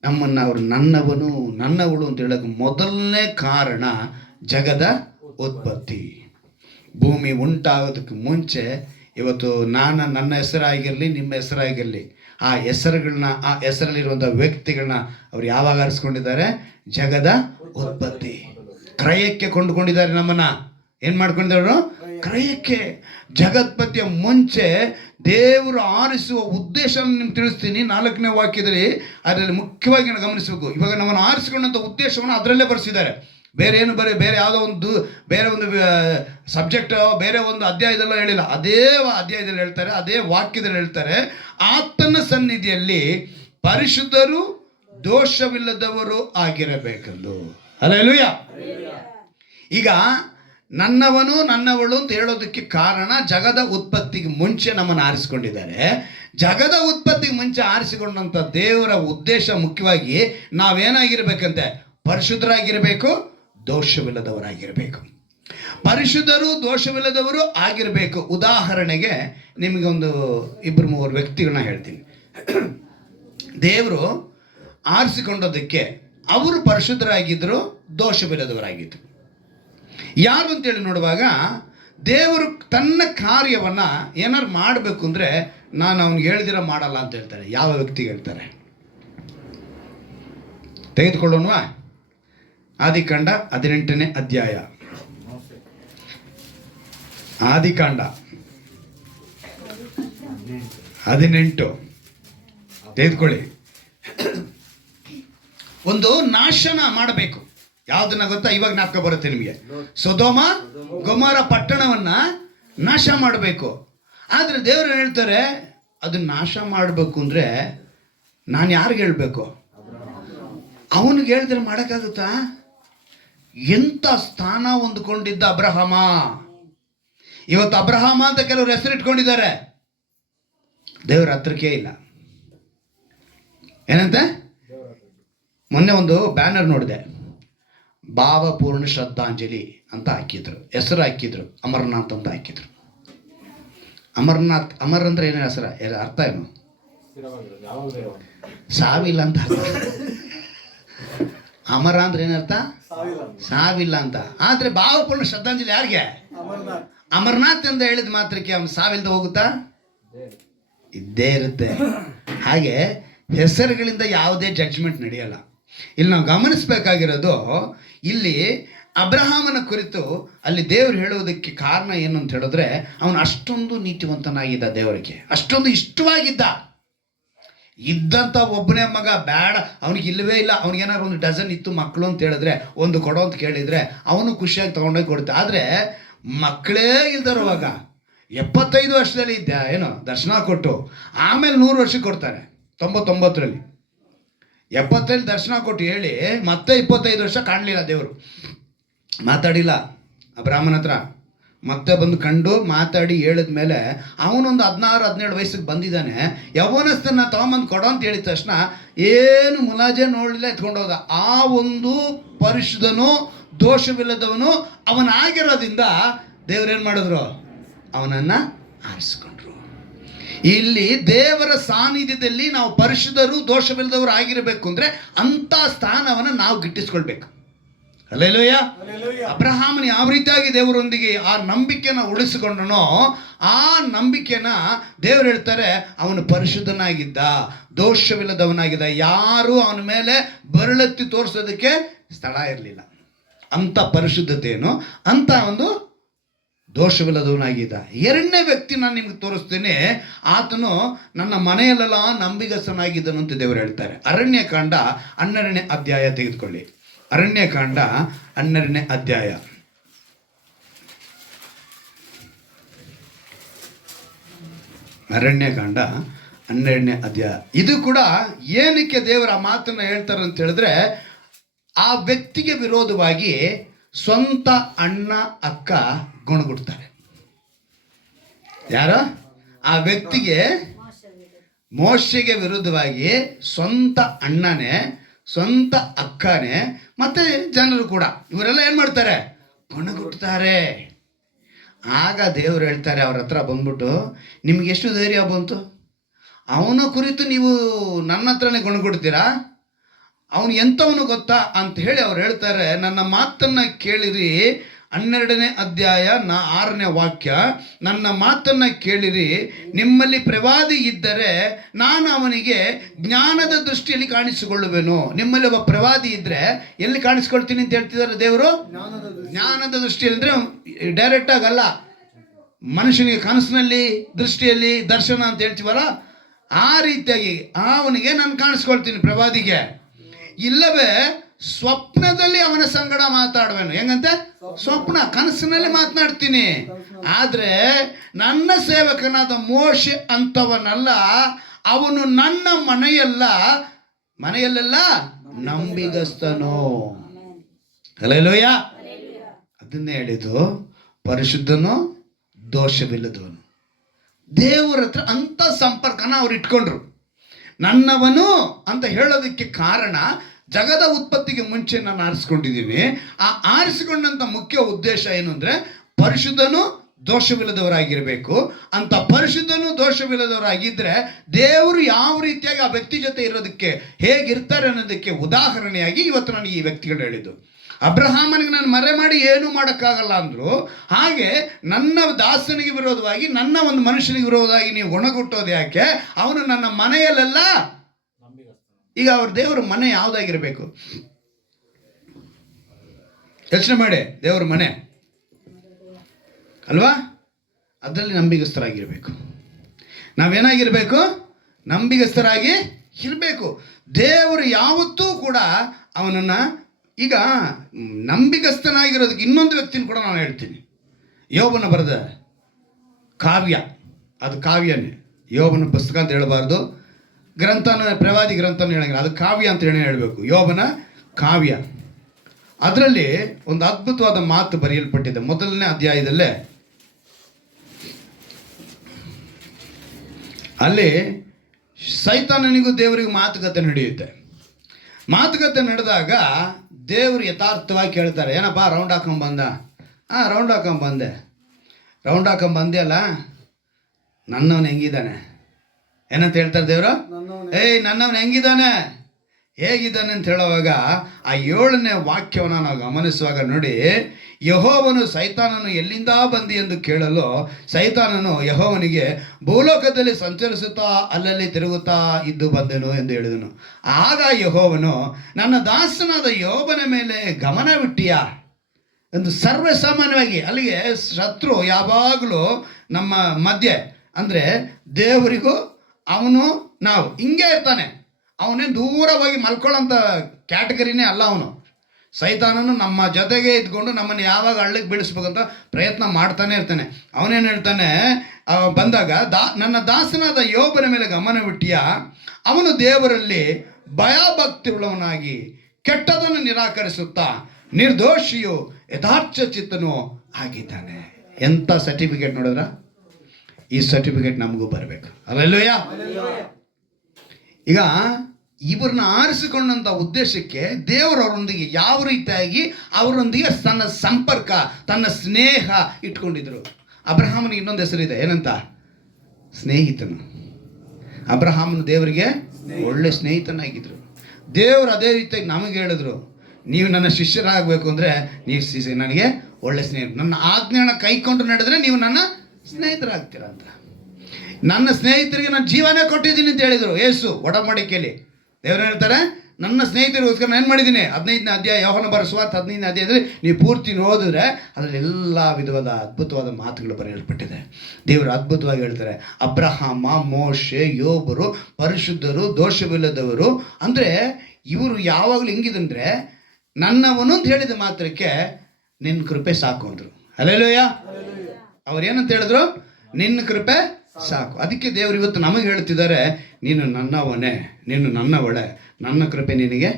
ನಮ್ಮನ್ನು ಅವರು ನನ್ನವನು ನನ್ನವಳು ಅಂತ ಹೇಳೋಕೆ ಮೊದಲನೇ ಕಾರಣ ಜಗದ ಉತ್ಪತ್ತಿ. ಭೂಮಿ ಉಂಟಾಗೋದಕ್ಕೆ ಮುಂಚೆ ಇವತ್ತು ನನ್ನ ಹೆಸರಾಗಿರಲಿ, ನಿಮ್ಮ ಹೆಸರಾಗಿರಲಿ, ಆ ಹೆಸರುಗಳನ್ನ, ಆ ಹೆಸರಲ್ಲಿರುವಂಥ ವ್ಯಕ್ತಿಗಳನ್ನ ಅವ್ರು ಯಾವಾಗ ಆರಿಸ್ಕೊಂಡಿದ್ದಾರೆ? ಜಗದ ಉತ್ಪತ್ತಿ. ಕ್ರಯಕ್ಕೆ ಕೊಂಡುಕೊಂಡಿದ್ದಾರೆ. ನಮ್ಮನ್ನ ಏನು ಮಾಡ್ಕೊಂಡಿದ್ದಾರೆ? ಕ್ರಯಕ್ಕೆ. ಜಗತ್ಪತ್ತಿಯ ಮುಂಚೆ ದೇವರು ಆರಿಸುವ ಉದ್ದೇಶ ನಿಮ್ಗೆ ತಿಳಿಸ್ತೀನಿ 4ನೇ ವಾಕ್ಯದಲ್ಲಿ. ಅದರಲ್ಲಿ ಮುಖ್ಯವಾಗಿ ಗಮನಿಸಬೇಕು. ಇವಾಗ ನಮ್ಮನ್ನು ಆರಿಸಿಕೊಂಡಂಥ ಉದ್ದೇಶವನ್ನು ಅದರಲ್ಲೇ ಬರೆಸಿದ್ದಾರೆ. ಬೇರೆ ಏನು ಬೇರೆ ಯಾವುದೋ ಬೇರೆ ಒಂದು ಸಬ್ಜೆಕ್ಟ್ ಬೇರೆ ಒಂದು ಅಧ್ಯಾಯದಲ್ಲೂ ಹೇಳಿಲ್ಲ. ಅದೇ ಅಧ್ಯಾಯದಲ್ಲಿ ಹೇಳ್ತಾರೆ, ಅದೇ ವಾಕ್ಯದಲ್ಲಿ ಹೇಳ್ತಾರೆ, ಆತನ ಸನ್ನಿಧಿಯಲ್ಲಿ ಪರಿಶುದ್ಧರು ದೋಷವಿಲ್ಲದವರು ಆಗಿರಬೇಕೆಂದು. ಹಲ್ಲೆಲೂಯಾ. ಈಗ ನನ್ನವನು ನನ್ನವಳು ಅಂತ ಹೇಳೋದಕ್ಕೆ ಕಾರಣ ಜಗದ ಉತ್ಪತ್ತಿಗೆ ಮುಂಚೆ ನಮ್ಮನ್ನು ಆರಿಸಿಕೊಂಡಿದ್ದಾರೆ. ಜಗದ ಉತ್ಪತ್ತಿಗೆ ಮುಂಚೆ ಆರಿಸಿಕೊಂಡಂಥ ದೇವರ ಉದ್ದೇಶ ಮುಖ್ಯವಾಗಿ ನಾವೇನಾಗಿರ್ಬೇಕಂತೆ? ಪರಿಶುದ್ಧರಾಗಿರಬೇಕು, ದೋಷವಿಲ್ಲದವರಾಗಿರಬೇಕು. ಪರಿಶುದ್ಧರು ದೋಷವಿಲ್ಲದವರು ಆಗಿರಬೇಕು. ಉದಾಹರಣೆಗೆ ನಿಮಗೆ ಒಂದು 2-3 ವ್ಯಕ್ತಿಗಳನ್ನ ಹೇಳ್ತೀನಿ. ದೇವರು ಆರಿಸಿಕೊಂಡೋದಕ್ಕೆ ಅವರು ಪರಿಶುದ್ಧರಾಗಿದ್ದರು, ದೋಷವಿಲ್ಲದವರಾಗಿದ್ದರು. ಯಾರು ಅಂತೇಳಿ ನೋಡುವಾಗ ದೇವರು ತನ್ನ ಕಾರ್ಯವನ್ನು ಏನಾರು ಮಾಡಬೇಕು ಅಂದರೆ ನಾನು ಅವ್ನಿಗೆ ಹೇಳ್ದಿರ ಮಾಡಲ್ಲ ಅಂತ ಹೇಳ್ತಾರೆ. ಯಾವ ವ್ಯಕ್ತಿಗೆ ಹೇಳ್ತಾರೆ? ತೆಗೆದುಕೊಳ್ಳೋಣವಾ? ಆದಿಕಾಂಡ 18ನೇ ಅಧ್ಯಾಯ. ಆದಿಕಾಂಡ 18 ತೆಗೆದುಕೊಳ್ಳಿ. ಒಂದು ನಾಶನ ಮಾಡಬೇಕು. ಯಾವುದನ್ನ ಗೊತ್ತಾ? ಇವಾಗ ಜ್ಞಾಪಕ ಬರುತ್ತೆ ನಿಮಗೆ. ಸೊದೋಮ ಗೊಮೋರ ಪಟ್ಟಣವನ್ನ ನಾಶ ಮಾಡಬೇಕು. ಆದರೆ ದೇವರು ಹೇಳ್ತಾರೆ ಅದನ್ನ ನಾಶ ಮಾಡಬೇಕು ಅಂದರೆ ನಾನು ಯಾರಿಗೆ ಹೇಳಬೇಕು? ಅವನಿಗೆ ಹೇಳಿದ್ರೆ ಮಾಡೋಕ್ಕಾಗುತ್ತಾ? ಎಂಥ ಸ್ಥಾನ ಹೊಂದ್ಕೊಂಡಿದ್ದ ಅಬ್ರಹಾಮ. ಇವತ್ತು ಅಬ್ರಹಾಮ ಅಂತ ಕೆಲವರು ಹೆಸರಿಟ್ಕೊಂಡಿದ್ದಾರೆ, ದೇವರ ಹತ್ರಕ್ಕೆ ಇಲ್ಲ. ಏನಂತೆ? ಮೊನ್ನೆ ಒಂದು ಬ್ಯಾನರ್ ನೋಡಿದೆ, ಭಾವಪೂರ್ಣ ಶ್ರದ್ಧಾಂಜಲಿ ಅಂತ ಹಾಕಿದ್ರು, ಹೆಸರು ಹಾಕಿದ್ರು, ಅಮರನಾಥ್ ಅಂತ ಹಾಕಿದ್ರು. ಅಮರನಾಥ್, ಅಮರ್ ಅಂದ್ರೆ ಏನೇ ಹೆಸರ? ಅರ್ಥ ಏನು? ಸಾವಿಲ್ಲ ಅಂತ ಅರ್ಥ. ಅಮರ ಅಂದ್ರೆ ಏನರ್ಥ? ಸಾವಿಲ್ಲ ಅಂತ. ಆದ್ರೆ ಭಾವಪೂರ್ಣ ಶ್ರದ್ಧಾಂಜಲಿ ಯಾರಿಗೆ? ಅಮರನಾಥ್ ಅಂತ ಹೇಳಿದ ಮಾತ್ರಕ್ಕೆ ಅವನು ಸಾವಿಲ್ದ ಹೋಗುತ್ತಾ? ಇದ್ದೇ ಇರುತ್ತೆ. ಹಾಗೆ ಹೆಸರುಗಳಿಂದ ಯಾವುದೇ ಜಡ್ಜ್ಮೆಂಟ್ ನಡೆಯಲ್ಲ. ಇಲ್ಲಿ ನಾವು ಗಮನಿಸಬೇಕಾಗಿರೋದು, ಇಲ್ಲಿ ಅಬ್ರಹಾಮನ ಕುರಿತು ಅಲ್ಲಿ ದೇವರು ಹೇಳುವುದಕ್ಕೆ ಕಾರಣ ಏನು ಅಂತ ಹೇಳಿದ್ರೆ, ಅವನು ಅಷ್ಟೊಂದು ನೀತಿವಂತನಾಗಿದ್ದ, ದೇವರಿಗೆ ಅಷ್ಟೊಂದು ಇಷ್ಟವಾಗಿದ್ದ. ಇದ್ದಂಥ ಒಬ್ಬನೇ ಮಗ ಬೇಡ, ಅವನಿಗೆ ಇಲ್ಲವೇ ಇಲ್ಲ. ಅವನಿಗೇನಾದ್ರು ಒಂದು ಡಜನ್ ಇತ್ತು ಮಕ್ಕಳು ಅಂತ ಹೇಳಿದ್ರೆ, ಒಂದು ಕೊಡೋ ಅಂತ ಕೇಳಿದರೆ ಅವನು ಖುಷಿಯಾಗಿ ತೊಗೊಂಡೋಗಿ ಕೊಡುತ್ತೆ. ಆದರೆ ಮಕ್ಕಳೇ ಇಲ್ದರುವಾಗ 75 ವರ್ಷದಲ್ಲಿ ಇದ್ದ ಏನೋ ದರ್ಶನ ಕೊಟ್ಟು ಆಮೇಲೆ 100 ವರ್ಷಕ್ಕೆ ಕೊಡ್ತಾರೆ. 99ರಲ್ಲಿ 75 ದರ್ಶನ ಕೊಟ್ಟು ಹೇಳಿ ಮತ್ತೆ 25 ವರ್ಷ ಕಾಣಲಿಲ್ಲ, ದೇವರು ಮಾತಾಡಿಲ್ಲ ಅಬ್ರಾಹ್ಮನ ಹತ್ರ. ಮತ್ತೆ ಬಂದು ಕಂಡು ಮಾತಾಡಿ ಹೇಳಿದ ಮೇಲೆ ಅವನೊಂದು 16-17 ವಯಸ್ಸಿಗೆ ಬಂದಿದ್ದಾನೆ. ಯೌವನಸ್ಥನ ತಗೊಂಬಂದು ಕೊಡೋ ಅಂತ ಹೇಳಿದ ತಕ್ಷಣ ಏನು ಮುಲಾಜೆ ನೋಡಲಿಲ್ಲ, ಎತ್ಕೊಂಡೋದ. ಆ ಒಂದು ಪರಿಶುದ್ಧನು ದೋಷವಿಲ್ಲದವನು ಅವನಾಗಿರೋದ್ರಿಂದ ದೇವರೇನು ಮಾಡಿದ್ರು? ಅವನನ್ನು ಆರಿಸ್ಕೊಂಡ್ರು. ಇಲ್ಲಿ ದೇವರ ಸಾನ್ನಿಧ್ಯದಲ್ಲಿ ನಾವು ಪರಿಶುದ್ಧರು ದೋಷವಿಲ್ಲದವರು ಆಗಿರಬೇಕು ಅಂದರೆ ಅಂಥ ಸ್ಥಾನವನ್ನು ನಾವು ಗಿಟ್ಟಿಸ್ಕೊಳ್ಬೇಕು. ಹಲ್ಲೆಲೂಯಾ. ಅಬ್ರಹಾಮನ ಯಾವ ರೀತಿಯಾಗಿ ದೇವರೊಂದಿಗೆ ಆ ನಂಬಿಕೆನ ಉಳಿಸಿಕೊಂಡನೋ ಆ ನಂಬಿಕೆನ ದೇವರು ಹೇಳ್ತಾರೆ ಅವನು ಪರಿಶುದ್ಧನಾಗಿದ್ದ, ದೋಷವಿಲ್ಲದವನಾಗಿದ್ದ. ಯಾರು ಅವನ ಮೇಲೆ ಬೆರಳೆತ್ತಿ ತೋರಿಸೋದಕ್ಕೆ ಸ್ಥಳ ಇರಲಿಲ್ಲ. ಅಂಥ ಪರಿಶುದ್ಧತೆಯನ್ನು, ಅಂಥ ಒಂದು ದೋಷವಿಲ್ಲದವನಾಗಿದ್ದ. ಎರಡನೇ ವ್ಯಕ್ತಿ ನಾನು ನಿಮ್ಗೆ ತೋರಿಸ್ತೇನೆ, ಆತನು ನನ್ನ ಮನೆಯಲ್ಲೆಲ್ಲ ನಂಬಿಗಸ್ತನಾಗಿದ್ದನು ಅಂತ ದೇವರು ಹೇಳ್ತಾರೆ. ಅರಣ್ಯಕಾಂಡ 12ನೇ ಅಧ್ಯಾಯ ತೆಗೆದುಕೊಳ್ಳಿ. ಅರಣ್ಯಕಾಂಡ 12ನೇ ಅಧ್ಯಾಯ. ಅರಣ್ಯಕಾಂಡ 12ನೇ ಅಧ್ಯಾಯ. ಇದು ಕೂಡ ಏನಕ್ಕೆ ದೇವರ ಮಾತನ್ನು ಹೇಳ್ತಾರೆ ಅಂತ ಹೇಳಿದ್ರೆ, ಆ ವ್ಯಕ್ತಿಗೆ ವಿರೋಧವಾಗಿ ಸ್ವಂತ ಅಣ್ಣ ಅಕ್ಕ ಗುಣಗುಡ್ತಾರೆ. ಯಾರು? ಆ ವ್ಯಕ್ತಿಗೆ, ಮೋಶೆಗೆ ವಿರುದ್ಧವಾಗಿ ಸ್ವಂತ ಅಣ್ಣನೇ, ಸ್ವಂತ ಅಕ್ಕನೇ, ಮತ್ತೆ ಜನರು ಕೂಡ ಇವರೆಲ್ಲ ಏನು ಮಾಡ್ತಾರೆ? ಗುಣಗುಡ್ತಾರೆ. ಆಗ ದೇವರು ಹೇಳ್ತಾರೆ ಅವ್ರ ಹತ್ರ ಬಂದ್ಬಿಟ್ಟು, ನಿಮ್ಗೆ ಎಷ್ಟು ಧೈರ್ಯ ಬಂತು? ಅವನ ಕುರಿತು ನೀವು ನನ್ನ ಹತ್ರನೇ ಗುಣಗುಡ್ತೀರಾ? ಅವನು ಎಂಥವನು ಗೊತ್ತಾ ಅಂತ ಹೇಳಿ ಅವ್ರು ಹೇಳ್ತಾರೆ. ನನ್ನ ಮಾತನ್ನು ಕೇಳಿರಿ, 12ನೇ ಅಧ್ಯಾಯ 6ನೇ ವಾಕ್ಯ. ನನ್ನ ಮಾತನ್ನು ಕೇಳಿರಿ, ನಿಮ್ಮಲ್ಲಿ ಪ್ರವಾದಿ ಇದ್ದರೆ ನಾನು ಅವನಿಗೆ ಜ್ಞಾನದ ದೃಷ್ಟಿಯಲ್ಲಿ ಕಾಣಿಸಿಕೊಳ್ಳುವೆನು. ನಿಮ್ಮಲ್ಲಿ ಒಬ್ಬ ಪ್ರವಾದಿ ಇದ್ದರೆ ಎಲ್ಲಿ ಕಾಣಿಸ್ಕೊಳ್ತೀನಿ ಅಂತ ಹೇಳ್ತಿದ್ದಾರೆ ದೇವರು? ಜ್ಞಾನದ ದೃಷ್ಟಿಯಲ್ಲಿ. ಅಂದರೆ ಡೈರೆಕ್ಟ್ ಆಗಲ್ಲ, ಮನುಷ್ಯನಿಗೆ ಕನಸಿನಲ್ಲಿ, ದೃಷ್ಟಿಯಲ್ಲಿ, ದರ್ಶನ ಅಂತ ಹೇಳ್ತೀವಲ್ಲ, ಆ ರೀತಿಯಾಗಿ ಅವನಿಗೆ ನಾನು ಕಾಣಿಸ್ಕೊಳ್ತೀನಿ ಪ್ರವಾದಿಗೆ. ಇಲ್ಲವೇ ಸ್ವಪ್ನದಲ್ಲಿ ಅವನ ಸಂಗಡ ಮಾತಾಡುವೆನು. ಹೆಂಗಂತೆ? ಸ್ವಪ್ನ, ಕನಸಿನಲ್ಲಿ ಮಾತನಾಡ್ತೀನಿ. ಆದರೆ ನನ್ನ ಸೇವಕನಾದ ಮೋಶೆ ಅಂತವನಲ್ಲ, ಅವನು ನನ್ನ ಮನೆಯಲ್ಲೆಲ್ಲ ನಂಬಿಗಸ್ತನು. ಹಲ್ಲೆಲೂಯ. ಅದನ್ನೇ ಹೇಳಿದ್ದು, ಪರಿಶುದ್ಧನು, ದೋಷವಿಲ್ಲದವನು. ದೇವರ ಹತ್ರ ಅಂಥ ಸಂಪರ್ಕನ ಅವ್ರು ಇಟ್ಕೊಂಡ್ರು. ನನ್ನವನು ಅಂತ ಹೇಳೋದಕ್ಕೆ ಕಾರಣ, ಜಗದ ಉತ್ಪತ್ತಿಗೆ ಮುಂಚೆ ನಾನು ಆರಿಸ್ಕೊಂಡಿದ್ದೀನಿ. ಆ ಆರಿಸಿಕೊಂಡಂಥ ಮುಖ್ಯ ಉದ್ದೇಶ ಏನು ಅಂದರೆ, ಪರಿಶುದ್ಧನು ದೋಷವಿಲ್ಲದವರಾಗಿರಬೇಕು. ಅಂತ ಪರಿಶುದ್ಧನು ದೋಷವಿಲ್ಲದವರಾಗಿದ್ದರೆ ದೇವರು ಯಾವ ರೀತಿಯಾಗಿ ಆ ವ್ಯಕ್ತಿ ಜೊತೆ ಇರೋದಕ್ಕೆ ಹೇಗಿರ್ತಾರೆ ಅನ್ನೋದಕ್ಕೆ ಉದಾಹರಣೆಯಾಗಿ ಇವತ್ತು ನನಗೆ ಈ ವ್ಯಕ್ತಿಗಳು ಹೇಳಿದ್ದು. ಅಬ್ರಹಾಮನಿಗೆ ನಾನು ಮರೆ ಮಾಡಿ ಏನೂ ಮಾಡೋಕ್ಕಾಗಲ್ಲ ಅಂದರು. ಹಾಗೆ ನನ್ನ ದಾಸನಿಗೆ ವಿರೋಧವಾಗಿ, ನನ್ನ ಒಂದು ಮನುಷ್ಯನಿಗೆ ವಿರೋಧವಾಗಿ ನೀವು ಗುಣಗುಟ್ಟೋದು ಯಾಕೆ? ಅವನು ನನ್ನ ಮನೆಯಲ್ಲೆಲ್ಲ. ಈಗ ಅವ್ರ ದೇವರ ಮನೆ ಯಾವುದಾಗಿರಬೇಕು? ಯೋಚನೆ ಮಾಡಿ. ದೇವರ ಮನೆ ಅಲ್ವಾ? ಅದರಲ್ಲಿ ನಂಬಿಗಸ್ತರಾಗಿರಬೇಕು. ನಾವೇನಾಗಿರಬೇಕು? ನಂಬಿಗಸ್ತರಾಗಿ ಇರಬೇಕು. ದೇವರು ಯಾವತ್ತೂ ಕೂಡ ಅವನನ್ನು, ಈಗ ನಂಬಿಗಸ್ತನಾಗಿರೋದಕ್ಕೆ ಇನ್ನೊಂದು ವ್ಯಕ್ತಿನ ಕೂಡ ನಾನು ಹೇಳ್ತೀನಿ. ಯೋಬನ ಬರೆದ ಕಾವ್ಯ, ಅದು ಕಾವ್ಯನೇ. ಯೋಬನ ಪುಸ್ತಕ ಅಂತ ಹೇಳಬಾರ್ದು, ಗ್ರಂಥನ, ಪ್ರವಾದಿ ಗ್ರಂಥನ ಹೇಳಂಗಿಲ್ಲ, ಅದು ಕಾವ್ಯ ಅಂತ ಹೇಳಬೇಕು. ಯೋಬನ ಕಾವ್ಯ, ಅದರಲ್ಲಿ ಒಂದು ಅದ್ಭುತವಾದ ಮಾತು ಬರೆಯಲ್ಪಟ್ಟಿದೆ. 1ನೇ ಅಧ್ಯಾಯದಲ್ಲೇ ಅಲ್ಲಿ ಸೈತಾನನಿಗೂ ದೇವರಿಗೂ ಮಾತುಕತೆ ನಡೆಯುತ್ತೆ. ಮಾತುಕತೆ ನಡೆದಾಗ ದೇವರು ಯಥಾರ್ಥವಾಗಿ ಕೇಳ್ತಾರೆ, ಏನಪ್ಪ ರೌಂಡ್ ಹಾಕೊಂಬಂದ? ರೌಂಡ್ ಹಾಕೊಂಬಂದೆ. ರೌಂಡ್ ಹಾಕೊಂಬಂದೆ ಅಲ್ಲ, ನನ್ನವನು ಹೆಂಗಿದ್ದಾನೆ? ಏನಂತ ಹೇಳ್ತಾರೆ ದೇವರು? ನನ್ನವನು ಹೆಂಗಿದ್ದಾನೆ, ಹೇಗಿದ್ದಾನೆ ಅಂತ ಹೇಳುವಾಗ ಆ 7ನೇ ವಾಕ್ಯವನ್ನು ನಾವು ಗಮನಿಸುವಾಗ ನೋಡಿ, ಯೆಹೋವನು ಸೈತಾನನು ಎಲ್ಲಿಂದ ಬಂದಿ ಎಂದು ಕೇಳಲು ಸೈತಾನನು ಯೆಹೋವನಿಗೆ, ಭೂಲೋಕದಲ್ಲಿ ಸಂಚರಿಸುತ್ತಾ ಅಲ್ಲಲ್ಲಿ ತಿರುಗುತ್ತಾ ಇದ್ದು ಬಂದೆನು ಎಂದು ಹೇಳಿದನು. ಆಗ ಯೆಹೋವನು, ನನ್ನ ದಾಸನಾದ ಯೋಬನ ಮೇಲೆ ಗಮನವಿಟ್ಟಿಯಾ ಎಂದು. ಸರ್ವಸಾಮಾನ್ಯವಾಗಿ ಅಲ್ಲಿಗೆ ಶತ್ರು ಯಾವಾಗಲೂ ನಮ್ಮ ಮಧ್ಯೆ, ಅಂದರೆ ದೇವರಿಗೂ ಅವನು ನಾವು ಹಿಂಗೆ ಇರ್ತಾನೆ. ಅವನೇನು ದೂರವಾಗಿ ಮಲ್ಕೊಳ್ಳೋಂಥ ಕ್ಯಾಟಗರಿನೇ ಅಲ್ಲ ಅವನು. ಸೈತಾನನು ನಮ್ಮ ಜೊತೆಗೆ ಇದ್ಕೊಂಡು ನಮ್ಮನ್ನು ಯಾವಾಗ ಹಳ್ಳಕ್ಕೆ ಬೀಳಿಸ್ಬೇಕಂತ ಪ್ರಯತ್ನ ಮಾಡ್ತಾನೆ ಇರ್ತಾನೆ. ಅವನೇನು ಹೇಳ್ತಾನೆ ಬಂದಾಗ, ನನ್ನ ದಾಸನಾದ ಯೋಬನ ಮೇಲೆ ಗಮನವಿಟ್ಟಿಯ, ಅವನು ದೇವರಲ್ಲಿ ಭಯಭಕ್ತಿಯುಳ್ಳವನಾಗಿ ಕೆಟ್ಟದನ್ನು ನಿರಾಕರಿಸುತ್ತಾ ನಿರ್ದೋಷಿಯು ಯಥಾರ್ಥ ಚಿತ್ತನು ಆಗಿದ್ದಾನೆ. ಎಂಥ ಸರ್ಟಿಫಿಕೇಟ್ ನೋಡಿದ್ರ? ಈ ಸರ್ಟಿಫಿಕೇಟ್ ನಮಗೂ ಬರಬೇಕು. ಅಲ್ಲೆಲ್ಲೂಯ. ಈಗ ಇವ್ರನ್ನ ಆರಿಸಿಕೊಂಡಂಥ ಉದ್ದೇಶಕ್ಕೆ ದೇವರವರೊಂದಿಗೆ ಯಾವ ರೀತಿಯಾಗಿ ಅವರೊಂದಿಗೆ ತನ್ನ ಸಂಪರ್ಕ, ತನ್ನ ಸ್ನೇಹ ಇಟ್ಕೊಂಡಿದ್ರು. ಅಬ್ರಹಾಮನಿಗೆ ಇನ್ನೊಂದು ಹೆಸರಿದೆ, ಏನಂತ? ಸ್ನೇಹಿತನು. ಅಬ್ರಹಾಮನು ದೇವರಿಗೆ ಒಳ್ಳೆ ಸ್ನೇಹಿತನಾಗಿದ್ದರು. ದೇವರು ಅದೇ ರೀತಿಯಾಗಿ ನಮಗೆ ಹೇಳಿದ್ರು, ನೀವು ನನ್ನ ಶಿಷ್ಯರಾಗಬೇಕು ಅಂದರೆ ನೀವು ನನಗೆ ಒಳ್ಳೆ ಸ್ನೇಹಿತರು, ನನ್ನ ಆಜ್ಞೆಯನ್ನು ಕೈಕೊಂಡು ನಡೆದ್ರೆ ನೀವು ನನ್ನ ಸ್ನೇಹಿತರಾಗ್ತೀರ ಅಂತ. ನನ್ನ ಸ್ನೇಹಿತರಿಗೆ ನಾನು ಜೀವನೇ ಕೊಟ್ಟಿದ್ದೀನಿ ಅಂತ ಹೇಳಿದರು ಯೇಸು ಒಡಂಬಡಿಕೆಯಲ್ಲಿ. ದೇವರು ಹೇಳ್ತಾರೆ, ನನ್ನ ಸ್ನೇಹಿತರಿಗೋಸ್ಕರ ನಾನು ಏನು ಮಾಡಿದ್ದೀನಿ, 15ನೇ ಅಧ್ಯಾಯ ಯೋಹನ ಬರೆದ ಸುವಾರ್ತೆ 15ನೇ ಅಧ್ಯಾಯದಲ್ಲಿ ನೀವು ಪೂರ್ತಿ ಓದಿದ್ರೆ ಅದರಲ್ಲಿ ಎಲ್ಲ ವಿಧವಾದ ಅದ್ಭುತವಾದ ಮಾತುಗಳು ಬರೆಯಲ್ಪಟ್ಟಿದೆ. ದೇವರು ಅದ್ಭುತವಾಗಿ ಹೇಳ್ತಾರೆ, ಅಬ್ರಹಾಮ, ಮೋಶೆ, ಯೋಬರು ಪರಿಶುದ್ಧರು, ದೋಷವಿಲ್ಲದವರು. ಅಂದರೆ ಇವರು ಯಾವಾಗಲೂ ಹೆಂಗಿದಂದ್ರೆ, ನನ್ನವನು ಅಂತ ಹೇಳಿದ ಮಾತ್ರಕ್ಕೆ ನಿನ್ನ ಕೃಪೆ ಸಾಕು ಅಂದರು. ಹಲ್ಲೆಲೂಯಾ. ಅವ್ರು ಏನಂತ ಹೇಳಿದ್ರು, ನಿನ್ನ ಕೃಪೆ ಸಾಕು. ಅದಕ್ಕೆ ದೇವರು ಇವತ್ತು ನಮಗೆ ಹೇಳ್ತಿದ್ದಾರೆ, ನೀನು ನನ್ನವನೇ, ನೀನು ನನ್ನವಳೆ, ನನ್ನ ಕೃಪೆ ನಿನಗೆ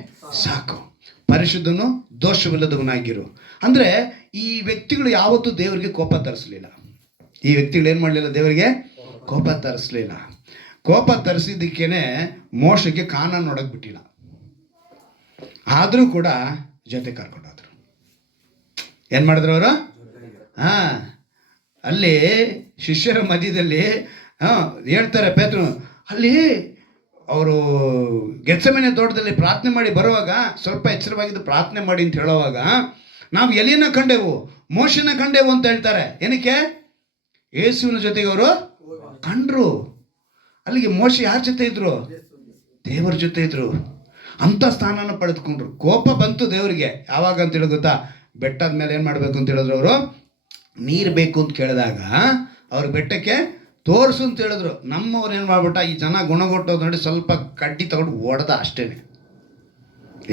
ಸಾಕು, ಪರಿಶುದ್ಧನು ದೋಷವಿಲ್ಲದವನಾಗಿರು. ಅಂದರೆ ಈ ವ್ಯಕ್ತಿಗಳು ಯಾವತ್ತೂ ದೇವರಿಗೆ ಕೋಪ ತರಿಸಲಿಲ್ಲ. ಈ ವ್ಯಕ್ತಿಗಳು ಏನು ಮಾಡಲಿಲ್ಲ, ದೇವರಿಗೆ ಕೋಪ ತರಿಸಲಿಲ್ಲ. ಕೋಪ ತರಿಸಿದ್ದಕ್ಕೇನೆ ಮೋಶಕ್ಕೆ ಕಾನಾನ್ ನೋಡಕ್ಕೆ ಬಿಟ್ಟಿಲ್ಲ. ಆದರೂ ಕೂಡ ಜೊತೆ ಕರ್ಕೊಂಡೋದ್ರು. ಏನು ಮಾಡಿದ್ರು ಅವರು? ಅಲ್ಲಿ ಶಿಷ್ಯರ ಮಧ್ಯದಲ್ಲಿ ಹೇಳ್ತಾರೆ ಪೇತ್ರನು, ಅಲ್ಲಿ ಅವರು ಗೆತ್ಸೆಮನೆ ತೋಟದಲ್ಲಿ ಪ್ರಾರ್ಥನೆ ಮಾಡಿ ಬರುವಾಗ, ಸ್ವಲ್ಪ ಎಚ್ಚರವಾಗಿದ್ದು ಪ್ರಾರ್ಥನೆ ಮಾಡಿ ಅಂತ ಹೇಳುವಾಗ, ನಾವು ಎಲಿಯನ್ನ ಕಂಡೆವು, ಮೋಶನ ಕಂಡೆವು ಅಂತ ಹೇಳ್ತಾರೆ. ಏನಕ್ಕೆ? ಯೇಸುವಿನ ಜೊತೆಗೆ ಅವರು ಕಂಡ್ರು. ಅಲ್ಲಿಗೆ ಮೋಶೆ ಯಾರ ಜೊತೆ ಇದ್ರು? ದೇವರ ಜೊತೆ ಇದ್ರು. ಅಂಥ ಸ್ಥಾನನ ಪಡೆದುಕೊಂಡ್ರು. ಕೋಪ ಬಂತು ದೇವರಿಗೆ. ಯಾವಾಗ ಅಂತ ಹೇಳಿ ಗೊತ್ತಾ? ಬೆಟ್ಟದ ಮೇಲೆ ಏನು ಮಾಡಬೇಕು ಅಂತ ಹೇಳಿದ್ರು ಅವರು? ನೀರು ಬೇಕು ಅಂತ ಕೇಳಿದಾಗ ಅವ್ರ ಬೆಟ್ಟಕ್ಕೆ ತೋರಿಸು ಅಂತ ಹೇಳಿದ್ರು. ನಮ್ಮವ್ರು ಏನು ಮಾಡ್ಬಿಟ್ಟ, ಈ ಜನ ಗುಣಗೊಟ್ಟೋದು ನೋಡಿ ಸ್ವಲ್ಪ ಕಡ್ಡಿ ತಗೊಂಡು ಹೊಡೆದ ಅಷ್ಟೇ.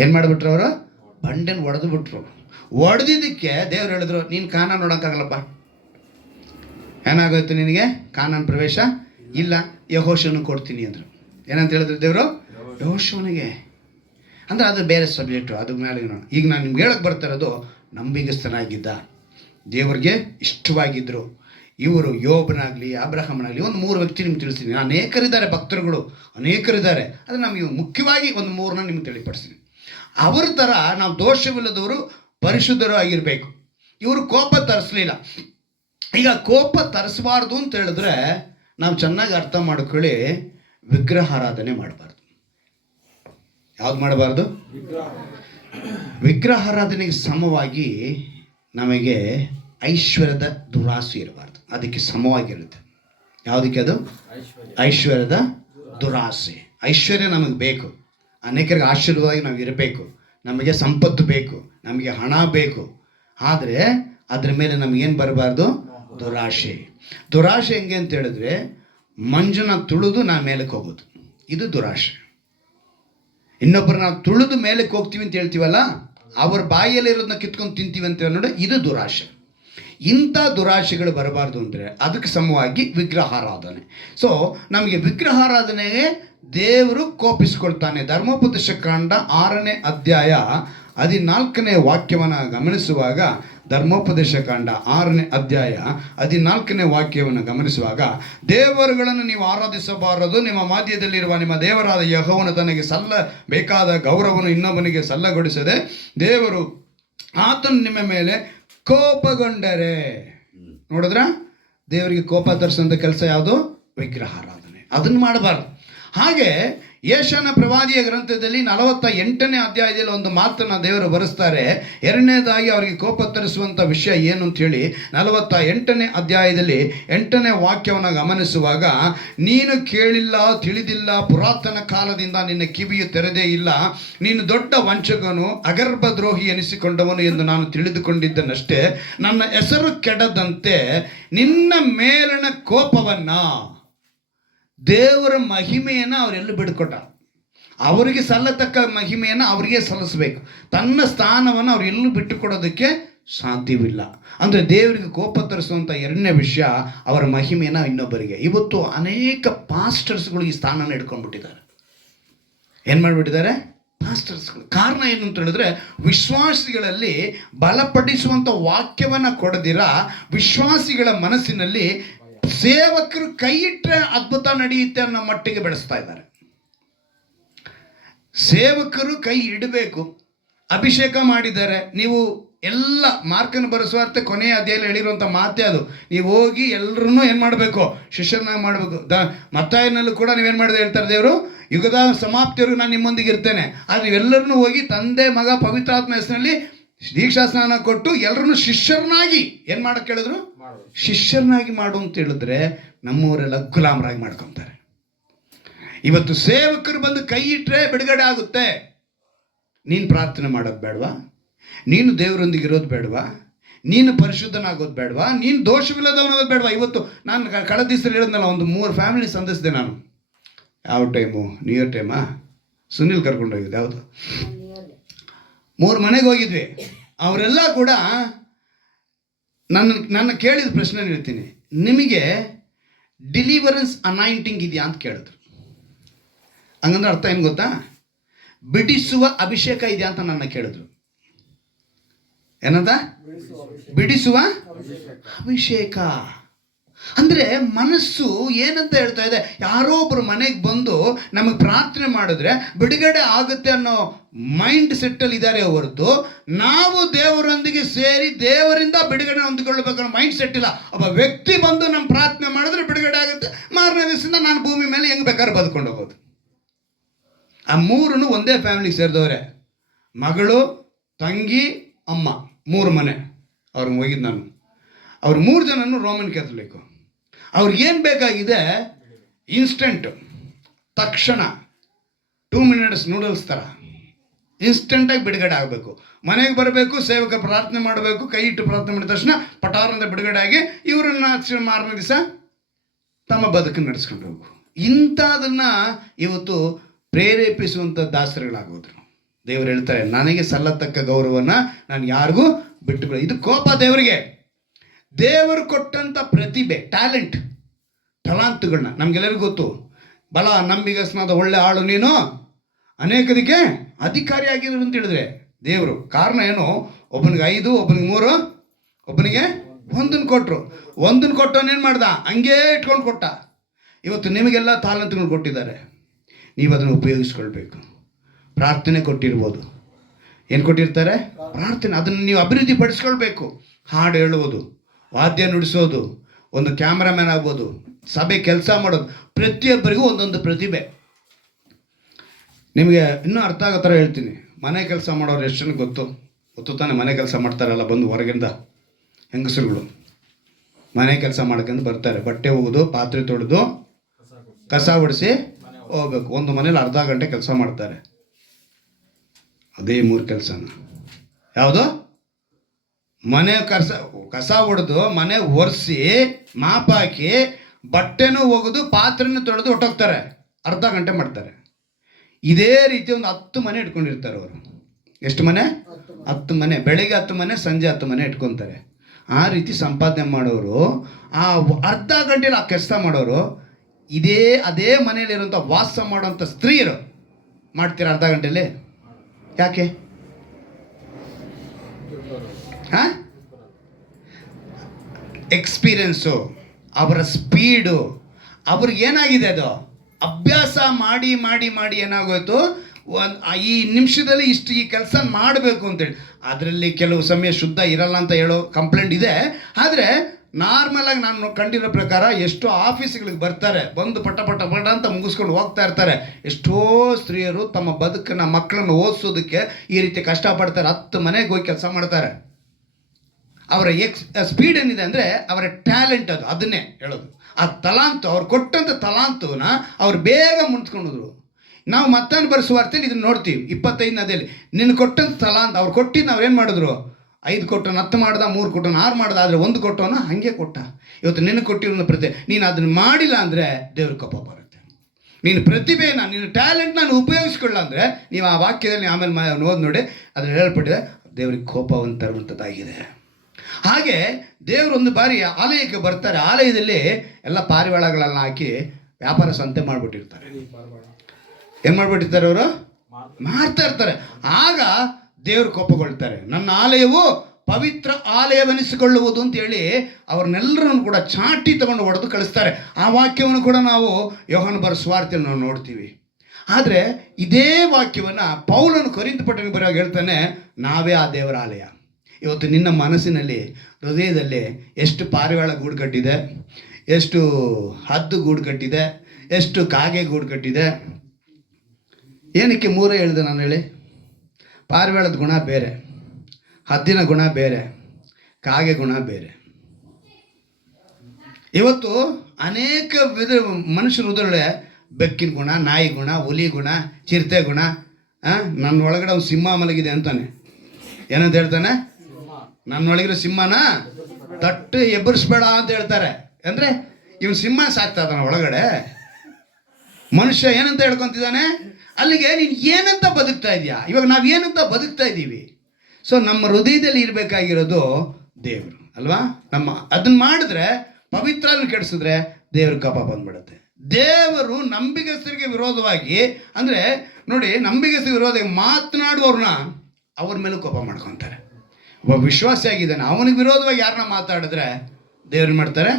ಏನು ಮಾಡಿಬಿಟ್ರು ಅವರು? ಬಂಡೆನ ಹೊಡೆದು ಬಿಟ್ರು. ಹೊಡೆದಿದ್ದಕ್ಕೆ ದೇವ್ರು ಹೇಳಿದ್ರು, ನೀನು ಕಾನಾನ್ ನೋಡೋಕ್ಕಾಗಲ್ಲಪ್ಪ. ಏನಾಗೋಯ್ತು ನಿನಗೆ? ಕಾನಾನ್ ಪ್ರವೇಶ ಇಲ್ಲ, ಯೆಹೋಶುವನಿಗೆ ಕೊಡ್ತೀನಿ ಅಂದರು. ಏನಂತ ಹೇಳಿದ್ರು ದೇವರು? ಯೆಹೋಶುವನಿಗೆ. ಅಂದರೆ ಅದು ಬೇರೆ ಸಬ್ಜೆಕ್ಟು, ಅದ್ರ ಮೇಲೆ ಈಗ ನಾನು ನಿಮ್ಗೆ ಹೇಳಕ್ಕೆ ಬರ್ತಾ ಇರೋದು, ನಂಬಿಗಸ್ತನಾಗಿದ್ದ, ದೇವರಿಗೆ ಇಷ್ಟವಾಗಿದ್ದರು ಇವರು. ಯೋಬನಾಗಲಿ, ಅಬ್ರಹಾಮನಾಗಲಿ, ಒಂದು 3 ವ್ಯಕ್ತಿ ನಿಮ್ಗೆ ತಿಳಿಸ್ತೀನಿ. ಅನೇಕರಿದ್ದಾರೆ, ಭಕ್ತರುಗಳು ಅನೇಕರಿದ್ದಾರೆ. ಅದು ನಮಗೆ ಮುಖ್ಯವಾಗಿ ಒಂದು 3ನ ನಿಮ್ಗೆ ತಿಳಿಪಡಿಸ್ತೀನಿ. ಅವ್ರ ಥರ ನಾವು ದೋಷವಿಲ್ಲದವರು, ಪರಿಶುದ್ಧರು ಆಗಿರಬೇಕು. ಇವರು ಕೋಪ ತರಿಸಲಿಲ್ಲ. ಈಗ ಕೋಪ ತರಿಸಬಾರ್ದು ಅಂತ ಹೇಳಿದ್ರೆ ನಾವು ಚೆನ್ನಾಗಿ ಅರ್ಥ ಮಾಡ್ಕೊಳ್ಳಿ, ವಿಗ್ರಹಾರಾಧನೆ ಮಾಡಬಾರ್ದು. ಯಾವ್ದು ಮಾಡಬಾರ್ದು? ವಿಗ್ರಹಾರಾಧನೆಗೆ ಸಮವಾಗಿ ನಮಗೆ ಐಶ್ವರ್ಯದ ದುರಾಸೆ ಇರಬಾರ್ದು. ಅದಕ್ಕೆ ಸಮವಾಗಿರುತ್ತೆ. ಯಾವುದಕ್ಕೆ ಅದು? ಐಶ್ವರ್ಯದ ದುರಾಸೆ. ಐಶ್ವರ್ಯ ನಮಗೆ ಬೇಕು, ಅನೇಕರಿಗೆ ಆಶೀರ್ವಾದವಾಗಿ ನಾವು ಇರಬೇಕು, ನಮಗೆ ಸಂಪತ್ತು ಬೇಕು, ನಮಗೆ ಹಣ ಬೇಕು. ಆದರೆ ಅದ್ರ ಮೇಲೆ ನಮಗೇನು ಬರಬಾರ್ದು? ದುರಾಶೆ. ದುರಾಶೆ ಹೆಂಗೆ ಅಂತ ಹೇಳಿದ್ರೆ, ಮಂಜುನ ತುಳಿದು ನಾನು ಮೇಲಕ್ಕೆ ಹೋಗೋದು, ಇದು ದುರಾಶೆ. ಇನ್ನೊಬ್ಬರು ನಾವು ತುಳಿದು ಮೇಲಕ್ಕೆ ಹೋಗ್ತೀವಿ ಅಂತ ಹೇಳ್ತೀವಲ್ಲ, ಅವ್ರ ಬಾಯಲ್ಲಿರೋದನ್ನ ಕಿತ್ಕೊಂಡು ತಿಂತೀವಿ ಅಂತ ನೋಡಿ, ಇದು ದುರಾಶೆ. ಇಂಥ ದುರಾಶೆಗಳು ಬರಬಾರ್ದು ಅಂದರೆ ಅದಕ್ಕೆ ಸಮವಾಗಿ ವಿಗ್ರಹಾರಾಧನೆ. ಸೊ ನಮಗೆ ವಿಗ್ರಹಾರಾಧನೆಗೆ ದೇವರು ಕೋಪಿಸ್ಕೊಳ್ತಾನೆ. ಧರ್ಮೋಪದೇಶ ಕಾಂಡ 6ನೇ ಅಧ್ಯಾಯ 14ನೇ ವಾಕ್ಯವನ್ನು ಗಮನಿಸುವಾಗ, ಧರ್ಮೋಪದೇಶ ಕಾಂಡ 6ನೇ ಅಧ್ಯಾಯ 14ನೇ ವಾಕ್ಯವನ್ನು ಗಮನಿಸುವಾಗ, ದೇವರುಗಳನ್ನು ನೀವು ಆರಾಧಿಸಬಾರದು, ನಿಮ್ಮ ಮಧ್ಯದಲ್ಲಿರುವ ನಿಮ್ಮ ದೇವರಾದ ಯೆಹೋವನು ತನಗೆ ಸಲ್ಲಬೇಕಾದ ಗೌರವವನ್ನು ಇನ್ನೊಬ್ಬನಿಗೆ ಸಲ್ಲಗೊಳಿಸದೆ ದೇವರು ಆತನು ನಿಮ್ಮ ಮೇಲೆ ಕೋಪಗೊಂಡರೆ. ನೋಡಿದ್ರ? ದೇವರಿಗೆ ಕೋಪ ತರಿಸುವಂಥ ಕೆಲಸ ಯಾವುದು? ವಿಗ್ರಹಾರಾಧನೆ. ಅದನ್ನು ಮಾಡಬಾರ್ದು. ಹಾಗೆ ಯೆಶಾಯನ ಪ್ರವಾದಿಯ ಗ್ರಂಥದಲ್ಲಿ 48ನೇ ಅಧ್ಯಾಯದಲ್ಲಿ ಒಂದು ಮಾತನ್ನು ದೇವರು ಬರೆಸ್ತಾರೆ. ಎರಡನೇದಾಗಿ ಅವರಿಗೆ ಕೋಪ ತರಿಸುವಂಥ ವಿಷಯ ಏನು ಅಂಥೇಳಿ 48ನೇ ಅಧ್ಯಾಯದಲ್ಲಿ 8ನೇ ವಾಕ್ಯವನ್ನು ಗಮನಿಸುವಾಗ, ನೀನು ಕೇಳಿಲ್ಲ, ತಿಳಿದಿಲ್ಲ, ಪುರಾತನ ಕಾಲದಿಂದ ನಿನ್ನ ಕಿವಿಯು ತೆರೆದೇ ಇಲ್ಲ, ನೀನು ದೊಡ್ಡ ವಂಚಕನು, ಅಗರ್ಭದ್ರೋಹಿ ಎನಿಸಿಕೊಂಡವನು ಎಂದು ನಾನು ತಿಳಿದುಕೊಂಡಿದ್ದನಷ್ಟೇ. ನನ್ನ ಹೆಸರು ಕೆಡದಂತೆ ನಿನ್ನ ಮೇಲಿನ ಕೋಪವನ್ನು, ದೇವರ ಮಹಿಮೆಯನ್ನು ಅವರೆಲ್ಲೂ ಬಿಡ್ಕೊಟ್ಟ. ಅವರಿಗೆ ಸಲ್ಲತಕ್ಕ ಮಹಿಮೆಯನ್ನು ಅವರಿಗೆ ಸಲ್ಲಿಸಬೇಕು. ತನ್ನ ಸ್ಥಾನವನ್ನು ಅವ್ರು ಎಲ್ಲೂ ಬಿಟ್ಟುಕೊಡೋದಕ್ಕೆ ಸಾಧ್ಯವಿಲ್ಲ. ಅಂದರೆ ದೇವರಿಗೆ ಕೋಪ ತರಿಸುವಂಥ ಎರಡನೇ ವಿಷಯ, ಅವರ ಮಹಿಮೆಯನ್ನು ಇನ್ನೊಬ್ಬರಿಗೆ. ಇವತ್ತು ಅನೇಕ ಪಾಸ್ಟರ್ಸ್ಗಳು ಈ ಸ್ಥಾನನ ಹಿಡ್ಕೊಂಡ್ಬಿಟ್ಟಿದ್ದಾರೆ. ಏನು ಮಾಡಿಬಿಟ್ಟಿದ್ದಾರೆ? ಪಾಸ್ಟರ್ಸ್ಗಳು. ಕಾರಣ ಏನು ಅಂತ ಹೇಳಿದ್ರೆ, ವಿಶ್ವಾಸಿಗಳಲ್ಲಿ ಬಲಪಡಿಸುವಂಥ ವಾಕ್ಯವನ್ನು ಕೊಡದಿರ ವಿಶ್ವಾಸಿಗಳ ಮನಸ್ಸಿನಲ್ಲಿ ಸೇವಕರು ಕೈ ಇಟ್ಟರೆ ಅದ್ಭುತ ನಡೆಯುತ್ತೆ ಅನ್ನೋ ಮಟ್ಟಿಗೆ ಬೆಳೆಸ್ತಾ ಇದ್ದಾರೆ. ಸೇವಕರು ಕೈ ಇಡಬೇಕು. ಅಭಿಷೇಕ ಮಾಡಿದ್ದಾರೆ. ನೀವು ಎಲ್ಲ ಮಾರ್ಕನ್ನು ಬರೆಸುವಾರ್ತೆ ಕೊನೆಯ ಅಧ್ಯಾಯದಲ್ಲಿ ಹೇಳಿರುವಂಥ ಮಾತೇ ಅದು. ನೀವು ಹೋಗಿ ಎಲ್ಲರನ್ನೂ ಏನು ಮಾಡಬೇಕು? ಶಿಷ್ಯರನ್ನಾಗಿ ಮಾಡಬೇಕು. ಮತ್ತಾಯನಲ್ಲೂ ಕೂಡ ನೀವೇನು ಮಾಡಿದೆ ಹೇಳ್ತಾರೆ ದೇವರು, ಯುಗದ ಸಮಾಪ್ತಿಯವರು ನಾನು ನಿಮ್ಮೊಂದಿಗೆ ಇರ್ತೇನೆ. ಆದರೆ ನೀವೆಲ್ಲರನ್ನೂ ಹೋಗಿ ತಂದೆ, ಮಗ, ಪವಿತ್ರಾತ್ಮ ಹೆಸರಿನಲ್ಲಿ ದೀಕ್ಷಾ ಸ್ನಾನ ಕೊಟ್ಟು ಎಲ್ಲರನ್ನು ಶಿಷ್ಯರನ್ನಾಗಿ ಏನು ಮಾಡಕ್ಕೆ ಹೇಳಿದ್ರು? ಶಿಷ್ಯರನ್ನಾಗಿ ಮಾಡು ಅಂತ ಹೇಳಿದ್ರೆ ನಮ್ಮವರೆಲ್ಲ ಗುಲಾಮರಾಗಿ ಮಾಡ್ಕೊತಾರೆ. ಇವತ್ತು ಸೇವಕರು ಬಂದು ಕೈ ಇಟ್ಟರೆ ಬಿಡುಗಡೆ ಆಗುತ್ತೆ. ನೀನು ಪ್ರಾರ್ಥನೆ ಮಾಡೋದು ಬೇಡವಾ? ನೀನು ದೇವರೊಂದಿಗೆ ಇರೋದು ಬೇಡವಾ? ನೀನು ಪರಿಶುದ್ಧನಾಗೋದು ಬೇಡವಾ? ನೀನು ದೋಷವಿಲ್ಲದವನಾಗೋದು ಬೇಡವಾ? ಇವತ್ತು ನಾನು ಕಳೆದ ದಿವಸದಲ್ಲಿ ಹೇಳಿದ್ನಲ್ಲ, ಒಂದು 3 ಫ್ಯಾಮಿಲಿ ಸಂಧಿಸಿದೆ ನಾನು. ಯಾವ ಟೈಮು? ನ್ಯೂ ಇಯರ್ ಟೈಮಾ? ಸುನಿಲ್ ಕರ್ಕೊಂಡೋಗಿದ್ದೆ. ಯಾವುದು? 3 ಮನೆಗೆ ಹೋಗಿದ್ವಿ. ಅವರೆಲ್ಲ ಕೂಡ ನನ್ನ ಕೇಳಿದ ಪ್ರಶ್ನೆ ಹೇಳ್ತೀನಿ, ನಿಮಗೆ ಡಿಲಿವರೆನ್ಸ್ ಅನಾಯಿಂಟಿಂಗ್ ಇದೆಯಾ ಅಂತ ಕೇಳಿದ್ರು. ಹಂಗಂದ್ರೆ ಅರ್ಥ ಏನು ಗೊತ್ತಾ? ಬಿಡಿಸುವ ಅಭಿಷೇಕ ಇದೆಯಾ ಅಂತ ನನ್ನ ಕೇಳಿದ್ರು. ಏನಂತ? ಬಿಡಿಸುವ ಅಭಿಷೇಕ ಅಂದರೆ ಮನಸ್ಸು ಏನಂತ ಹೇಳ್ತಾ ಇದೆ, ಯಾರೋ ಒಬ್ಬರು ಮನೆಗೆ ಬಂದು ನಮಗೆ ಪ್ರಾರ್ಥನೆ ಮಾಡಿದ್ರೆ ಬಿಡುಗಡೆ ಆಗುತ್ತೆ ಅನ್ನೋ ಮೈಂಡ್ ಸೆಟ್ಟಲ್ಲಿ ಇದ್ದಾರೆ ಹೊರತು, ನಾವು ದೇವರೊಂದಿಗೆ ಸೇರಿ ದೇವರಿಂದ ಬಿಡುಗಡೆ ಹೊಂದಿಕೊಳ್ಳಬೇಕನ್ನೋ ಮೈಂಡ್ ಸೆಟ್ ಇಲ್ಲ. ಒಬ್ಬ ವ್ಯಕ್ತಿ ಬಂದು ನಮ್ಮ ಪ್ರಾರ್ಥನೆ ಮಾಡಿದ್ರೆ ಬಿಡುಗಡೆ ಆಗುತ್ತೆ, ಮಾರನೇ ದಿವಸದಿಂದ ನಾನು ಭೂಮಿ ಮೇಲೆ ಹೆಂಗೆ ಬೇಕಾದ್ರೂ ಬದುಕೊಂಡು ಹೋಗೋದು. ಆ 3 ಒಂದೇ ಫ್ಯಾಮಿಲಿಗೆ ಸೇರಿದವ್ರೆ. ಮಗಳು, ತಂಗಿ, ಅಮ್ಮ, 3 ಮನೆ ಅವ್ರಿಗೆ ಹೋಗಿದ್ದು ನಾನು. ಅವ್ರು 3 ಜನನು ರೋಮನ್ ಕ್ಯಾಥಲಿಕ್ಕು. ಅವ್ರಿಗೇನು ಬೇಕಾಗಿದೆ? ಇನ್ಸ್ಟೆಂಟ್, ತಕ್ಷಣ, 2 ಮಿನಿಟ್ಸ್ ನೂಡಲ್ಸ್ ಥರ ಇನ್ಸ್ಟೆಂಟಾಗಿ ಬಿಡುಗಡೆ ಆಗಬೇಕು. ಮನೆಗೆ ಬರಬೇಕು, ಸೇವಕ ಪ್ರಾರ್ಥನೆ ಮಾಡಬೇಕು, ಕೈ ಇಟ್ಟು ಪ್ರಾರ್ಥನೆ ಮಾಡಿದ ತಕ್ಷಣ ಪಟಾರಂದ ಬಿಡುಗಡೆ ಆಗಿ ಇವರನ್ನು ಮಾರನೇ ದಿವಸ ತಮ್ಮ ಬದುಕನ್ನು ನಡೆಸ್ಕೊಂಡು ಹೋಗು. ಇಂಥದನ್ನು ಇವತ್ತು ಪ್ರೇರೇಪಿಸುವಂಥ ದಾಸರುಗಳಾಗೋದ್ರು. ದೇವರು ಹೇಳ್ತಾರೆ, ನನಗೆ ಸಲ್ಲತಕ್ಕ ಗೌರವನ ನಾನು ಯಾರಿಗೂ ಬಿಟ್ಟು. ಇದು ಕೋಪ ದೇವರಿಗೆ. ದೇವರು ಕೊಟ್ಟಂಥ ಪ್ರತಿಭೆ, ಟ್ಯಾಲೆಂಟ್, ತಲಾಂತುಗಳನ್ನ ನಮಗೆಲ್ಲರಿಗೂ ಗೊತ್ತು. ಬಲ ನಂಬಿಗಸ್ನಾದ ಒಳ್ಳೆ ಆಳು ನೀನು, ಅನೇಕರಿಗೆ ಅಧಿಕಾರಿಯಾಗಿದ್ರು ಅಂತ ಹೇಳಿದ್ರೆ ದೇವರು. ಕಾರಣ ಏನು? ಒಬ್ಬನಿಗೆ 5, ಒಬ್ಬನಿಗೆ 3, ಒಬ್ಬನಿಗೆ 1 ಕೊಟ್ಟರು. 1 ಕೊಟ್ಟವನೇನು ಮಾಡ್ದ? ಹಂಗೇ ಇಟ್ಕೊಂಡು ಕೊಟ್ಟ. ಇವತ್ತು ನಿಮಗೆಲ್ಲ ತಾಲಂತುಗಳು ಕೊಟ್ಟಿದ್ದಾರೆ, ನೀವು ಅದನ್ನು ಉಪಯೋಗಿಸ್ಕೊಳ್ಬೇಕು. ಪ್ರಾರ್ಥನೆ ಕೊಟ್ಟಿರ್ಬೋದು. ಏನು ಕೊಟ್ಟಿರ್ತಾರೆ? ಪ್ರಾರ್ಥನೆ. ಅದನ್ನು ನೀವು ಅಭಿವೃದ್ಧಿ ಪಡಿಸ್ಕೊಳ್ಬೇಕು. ಹಾಡು ಹೇಳುವುದು, ವಾದ್ಯ ನುಡಿಸೋದು, ಒಂದು ಕ್ಯಾಮ್ರಾಮ್ಯಾನ್ ಆಗ್ಬೋದು, ಸಭೆ ಕೆಲಸ ಮಾಡೋದು, ಪ್ರತಿಯೊಬ್ಬರಿಗೂ ಒಂದೊಂದು ಪ್ರತಿಭೆ. ನಿಮಗೆ ಇನ್ನೂ ಅರ್ಥ ಆಗೋ ಥರ ಹೇಳ್ತೀನಿ. ಮನೆ ಕೆಲಸ ಮಾಡೋರು ಎಷ್ಟು ಜನಕ್ಕೆ ಗೊತ್ತು ತಾನೆ? ಮನೆ ಕೆಲಸ ಮಾಡ್ತಾರಲ್ಲ ಬಂದು ಹೊರಗಿಂದ ಹೆಂಗಸರುಗಳು ಮನೆ ಕೆಲಸ ಮಾಡ್ಕೊಂಡು ಬರ್ತಾರೆ. ಬಟ್ಟೆ ಒಗೆದು, ಪಾತ್ರೆ ತೊಳೆದು, ಕಸ ಹೊಡಿಸಿ ಹೋಗ್ಬೇಕು. ಒಂದು ಮನೇಲಿ ಅರ್ಧ ಗಂಟೆ ಕೆಲಸ ಮಾಡ್ತಾರೆ. ಅದೇ 3 ಕೆಲಸನ. ಯಾವುದು? ಮನೆ ಕಸ ಹೊಡೆದು, ಮನೆ ಒರೆಸಿ, ಮಾಪಾಕಿ, ಬಟ್ಟೆನೂ ಒಗೆದು, ಪಾತ್ರೆನೂ ತೊಳೆದು ಹೊಟ್ಟೋಗ್ತಾರೆ. ಅರ್ಧ ಗಂಟೆ ಮಾಡ್ತಾರೆ. ಇದೇ ರೀತಿ ಒಂದು 10 ಮನೆ ಇಟ್ಕೊಂಡಿರ್ತಾರೆ ಅವರು. ಎಷ್ಟು ಮನೆ? 10 ಮನೆ. ಬೆಳಿಗ್ಗೆ 10 ಮನೆ, ಸಂಜೆ 10 ಮನೆ ಇಟ್ಕೊತಾರೆ. ಆ ರೀತಿ ಸಂಪಾದನೆ ಮಾಡೋರು, ಆ ಅರ್ಧ ಗಂಟೆಲಿ ಆ ಕೆಲಸ ಮಾಡೋರು, ಅದೇ ಮನೆಯಲ್ಲಿರುವಂಥ ವಾಸ ಮಾಡೋಂಥ ಸ್ತ್ರೀಯರು ಮಾಡ್ತೀರ ಅರ್ಧ ಗಂಟೆಯಲ್ಲಿ? ಯಾಕೆ? ಎಕ್ಸ್ಪೀರಿಯನ್ಸು, ಅವರ ಸ್ಪೀಡು, ಅವ್ರಿಗೇನಾಗಿದೆ? ಅದು ಅಭ್ಯಾಸ ಮಾಡಿ ಮಾಡಿ ಮಾಡಿ ಏನಾಗೋಯ್ತು, ಈ ನಿಮಿಷದಲ್ಲಿ ಈ ಕೆಲಸ ಮಾಡಬೇಕು ಅಂತೇಳಿ. ಅದರಲ್ಲಿ ಕೆಲವು ಸಮಯ ಶುದ್ಧ ಇರಲ್ಲ ಅಂತ ಹೇಳೋ ಕಂಪ್ಲೇಂಟ್ ಇದೆ. ಆದರೆ ನಾರ್ಮಲಾಗಿ ನಾನು ಕಂಡಿರೋ ಪ್ರಕಾರ ಎಷ್ಟೋ ಆಫೀಸ್ಗಳಿಗೆ ಬರ್ತಾರೆ, ಬಂದು ಪಟ ಅಂತ ಮುಗಿಸ್ಕೊಂಡು ಹೋಗ್ತಾ ಇರ್ತಾರೆ. ಎಷ್ಟೋ ಸ್ತ್ರೀಯರು ತಮ್ಮ ಬದುಕನ್ನು, ಮಕ್ಕಳನ್ನು ಓದಿಸೋದಕ್ಕೆ ಈ ರೀತಿ ಕಷ್ಟಪಡ್ತಾರೆ. 10 ಮನೆಗೆ ಹೋಗಿ ಕೆಲಸ ಮಾಡ್ತಾರೆ. ಅವರ ಸ್ಪೀಡ್ ಏನಿದೆ ಅಂದರೆ ಅವರ ಟ್ಯಾಲೆಂಟ್, ಅದನ್ನೇ ಹೇಳೋದು. ಆ ತಲಾಂತು, ಅವ್ರು ಕೊಟ್ಟಂಥ ತಲಾಂತುನ ಅವ್ರು ಬೇಗ ಮುಂದ್ಕೊಂಡ್ರು. ನಾವು ಮತ್ತೊಂದು ಬರೆಸುವಾರ್ತೆಯಲ್ಲಿ ಇದನ್ನು ನೋಡ್ತೀವಿ. 25 ನಿನ್ನ ಕೊಟ್ಟಂಥ ತಲಾಂತ ಅವ್ರು ಕೊಟ್ಟಿದ್ದು ಅವ್ರು ಏನು ಮಾಡಿದ್ರು? 5 ಕೊಟ್ಟವನು 10 ಮಾಡ್ದ, 3 ಕೊಟ್ಟವನು 6 ಮಾಡ್ದ, ಆದರೆ 1 ಕೊಟ್ಟವನು ಹಾಗೆ ಕೊಟ್ಟ. ಇವತ್ತು ನಿನಗೆ ಕೊಟ್ಟಿರೋ ನೀನು ಅದನ್ನು ಮಾಡಿಲ್ಲ ಅಂದರೆ ದೇವ್ರ ಕೋಪ ಬರುತ್ತೆ. ನೀನು ಪ್ರತಿಭೆನ, ನಿನ್ನ ಟ್ಯಾಲೆಂಟ್ ನಾನು ಉಪಯೋಗಿಸ್ಕೊಳ್ಳ ಅಂದರೆ, ನೀವು ಆ ವಾಕ್ಯದಲ್ಲಿ ಆಮೇಲೆ ಓದಿ ನೋಡಿ, ಅದ್ರಲ್ಲಿ ಹೇಳ್ಪಟ್ಟಿದೆ, ದೇವ್ರಿಗೆ ಕೋಪವನ್ನು ತರುವಂಥದ್ದಾಗಿದೆ. ಹಾಗೆ ದೇವರು ಒಂದು ಬಾರಿ ಆಲಯಕ್ಕೆ ಬರ್ತಾರೆ. ಆಲಯದಲ್ಲಿ ಎಲ್ಲ ಪಾರಿವಾಳಗಳನ್ನ ಹಾಕಿ ವ್ಯಾಪಾರ ಸಂತೆ ಮಾಡಿಬಿಟ್ಟಿರ್ತಾರೆ. ಏನು ಮಾಡಿಬಿಟ್ಟಿರ್ತಾರೆ? ಅವರು ಮಾರ್ತಾ ಇರ್ತಾರೆ. ಆಗ ದೇವರು ಕೋಪಗೊಳ್ತಾರೆ. ನನ್ನ ಆಲಯವು ಪವಿತ್ರ ಆಲಯವೆನಿಸಿಕೊಳ್ಳುವುದು ಅಂತೇಳಿ ಅವ್ರನ್ನೆಲ್ಲರನ್ನು ಕೂಡ ಚಾಟಿ ತಗೊಂಡು ಹೊಡೆದು ಕಳಿಸ್ತಾರೆ. ಆ ವಾಕ್ಯವನ್ನು ಕೂಡ ನಾವು ಯೋಹಾನ ಬರೆದ ಸುವಾರ್ತೆಯಲ್ಲಿ ನಾವು ನೋಡ್ತೀವಿ. ಆದರೆ ಇದೇ ವಾಕ್ಯವನ್ನು ಪೌಲನು ಕೊರಿಂಥ ಪಟ್ಟಣಕ್ಕೆ ಬರುವಾಗ ಹೇಳ್ತಾನೆ, ನಾವೇ ಆ ದೇವರ ಆಲಯ. ಇವತ್ತು ನಿನ್ನ ಮನಸ್ಸಿನಲ್ಲಿ, ಹೃದಯದಲ್ಲಿ ಎಷ್ಟು ಪಾರಿವಾಳ ಗೂಡು ಕಟ್ಟಿದೆ, ಎಷ್ಟು ಹದ್ದು ಗೂಡು ಕಟ್ಟಿದೆ, ಎಷ್ಟು ಕಾಗೆ ಗೂಡು ಕಟ್ಟಿದೆ. ಏನಕ್ಕೆ 3 ಹೇಳಿದೆ ನಾನು ಹೇಳಿ? ಪಾರಿವಾಳದ ಗುಣ ಬೇರೆ, ಹದ್ದಿನ ಗುಣ ಬೇರೆ, ಕಾಗೆ ಗುಣ ಬೇರೆ. ಇವತ್ತು ಅನೇಕ ಮನುಷ್ಯರ ಹೃದಯ ಬೆಕ್ಕಿನ ಗುಣ, ನಾಯಿ ಗುಣ, ಹುಲಿ ಗುಣ, ಚಿರತೆ ಗುಣ, ನನ್ನ ಒಳಗಡೆ ಅವ್ನು ಸಿಂಹ ಮಲಗಿದೆ ಅಂತಾನೆ. ಏನಂತ ಹೇಳ್ತಾನೆ? ನನ್ನೊಳಗಿರೋ ಸಿಂಹನ ತಟ್ಟು ಎಬ್ಬರಿಸ್ಬೇಡ ಅಂತ ಹೇಳ್ತಾರೆ. ಅಂದರೆ ಇವನು ಸಿಂಹ ಸಾಕ್ತಾ ಇದ್ದಾನೆ ಒಳಗಡೆ. ಮನುಷ್ಯ ಏನಂತ ಹೇಳ್ಕೊತಿದ್ದಾನೆ? ಅಲ್ಲಿಗೆ ನೀನು ಏನಂತ ಬದುಕ್ತಾ ಇದೆಯಾ? ಇವಾಗ ನಾವು ಏನಂತ ಬದುಕ್ತಾ ಇದ್ದೀವಿ? ಸೊ ನಮ್ಮ ಹೃದಯದಲ್ಲಿ ಇರಬೇಕಾಗಿರೋದು ದೇವರು ಅಲ್ವಾ? ಅದನ್ನ ಮಾಡಿದ್ರೆ, ಪವಿತ್ರನ ಕೆಡಿಸಿದ್ರೆ ದೇವ್ರ ಕೋಪ ಬಂದ್ಬಿಡುತ್ತೆ. ದೇವರು ನಂಬಿಗಸ್ತರಿಗೆ ವಿರೋಧವಾಗಿ, ಅಂದರೆ ನೋಡಿ, ನಂಬಿಗಸ್ತರ ವಿರೋಧವಾಗಿ ಮಾತನಾಡುವವ್ರನ್ನ ಅವ್ರ ಮೇಲೂ ಕೋಪ ಮಾಡ್ಕೊತಾರೆ. ಒಬ್ಬ ವಿಶ್ವಾಸಿ ಆಗಿದ್ದಾನೆ, ಅವನಿಗೆ ವಿರೋಧವಾಗಿ ಯಾರನ್ನ ಮಾತಾಡಿದ್ರೆ ದೇವ್ರು ಮಾಡ್ತಾರೆ,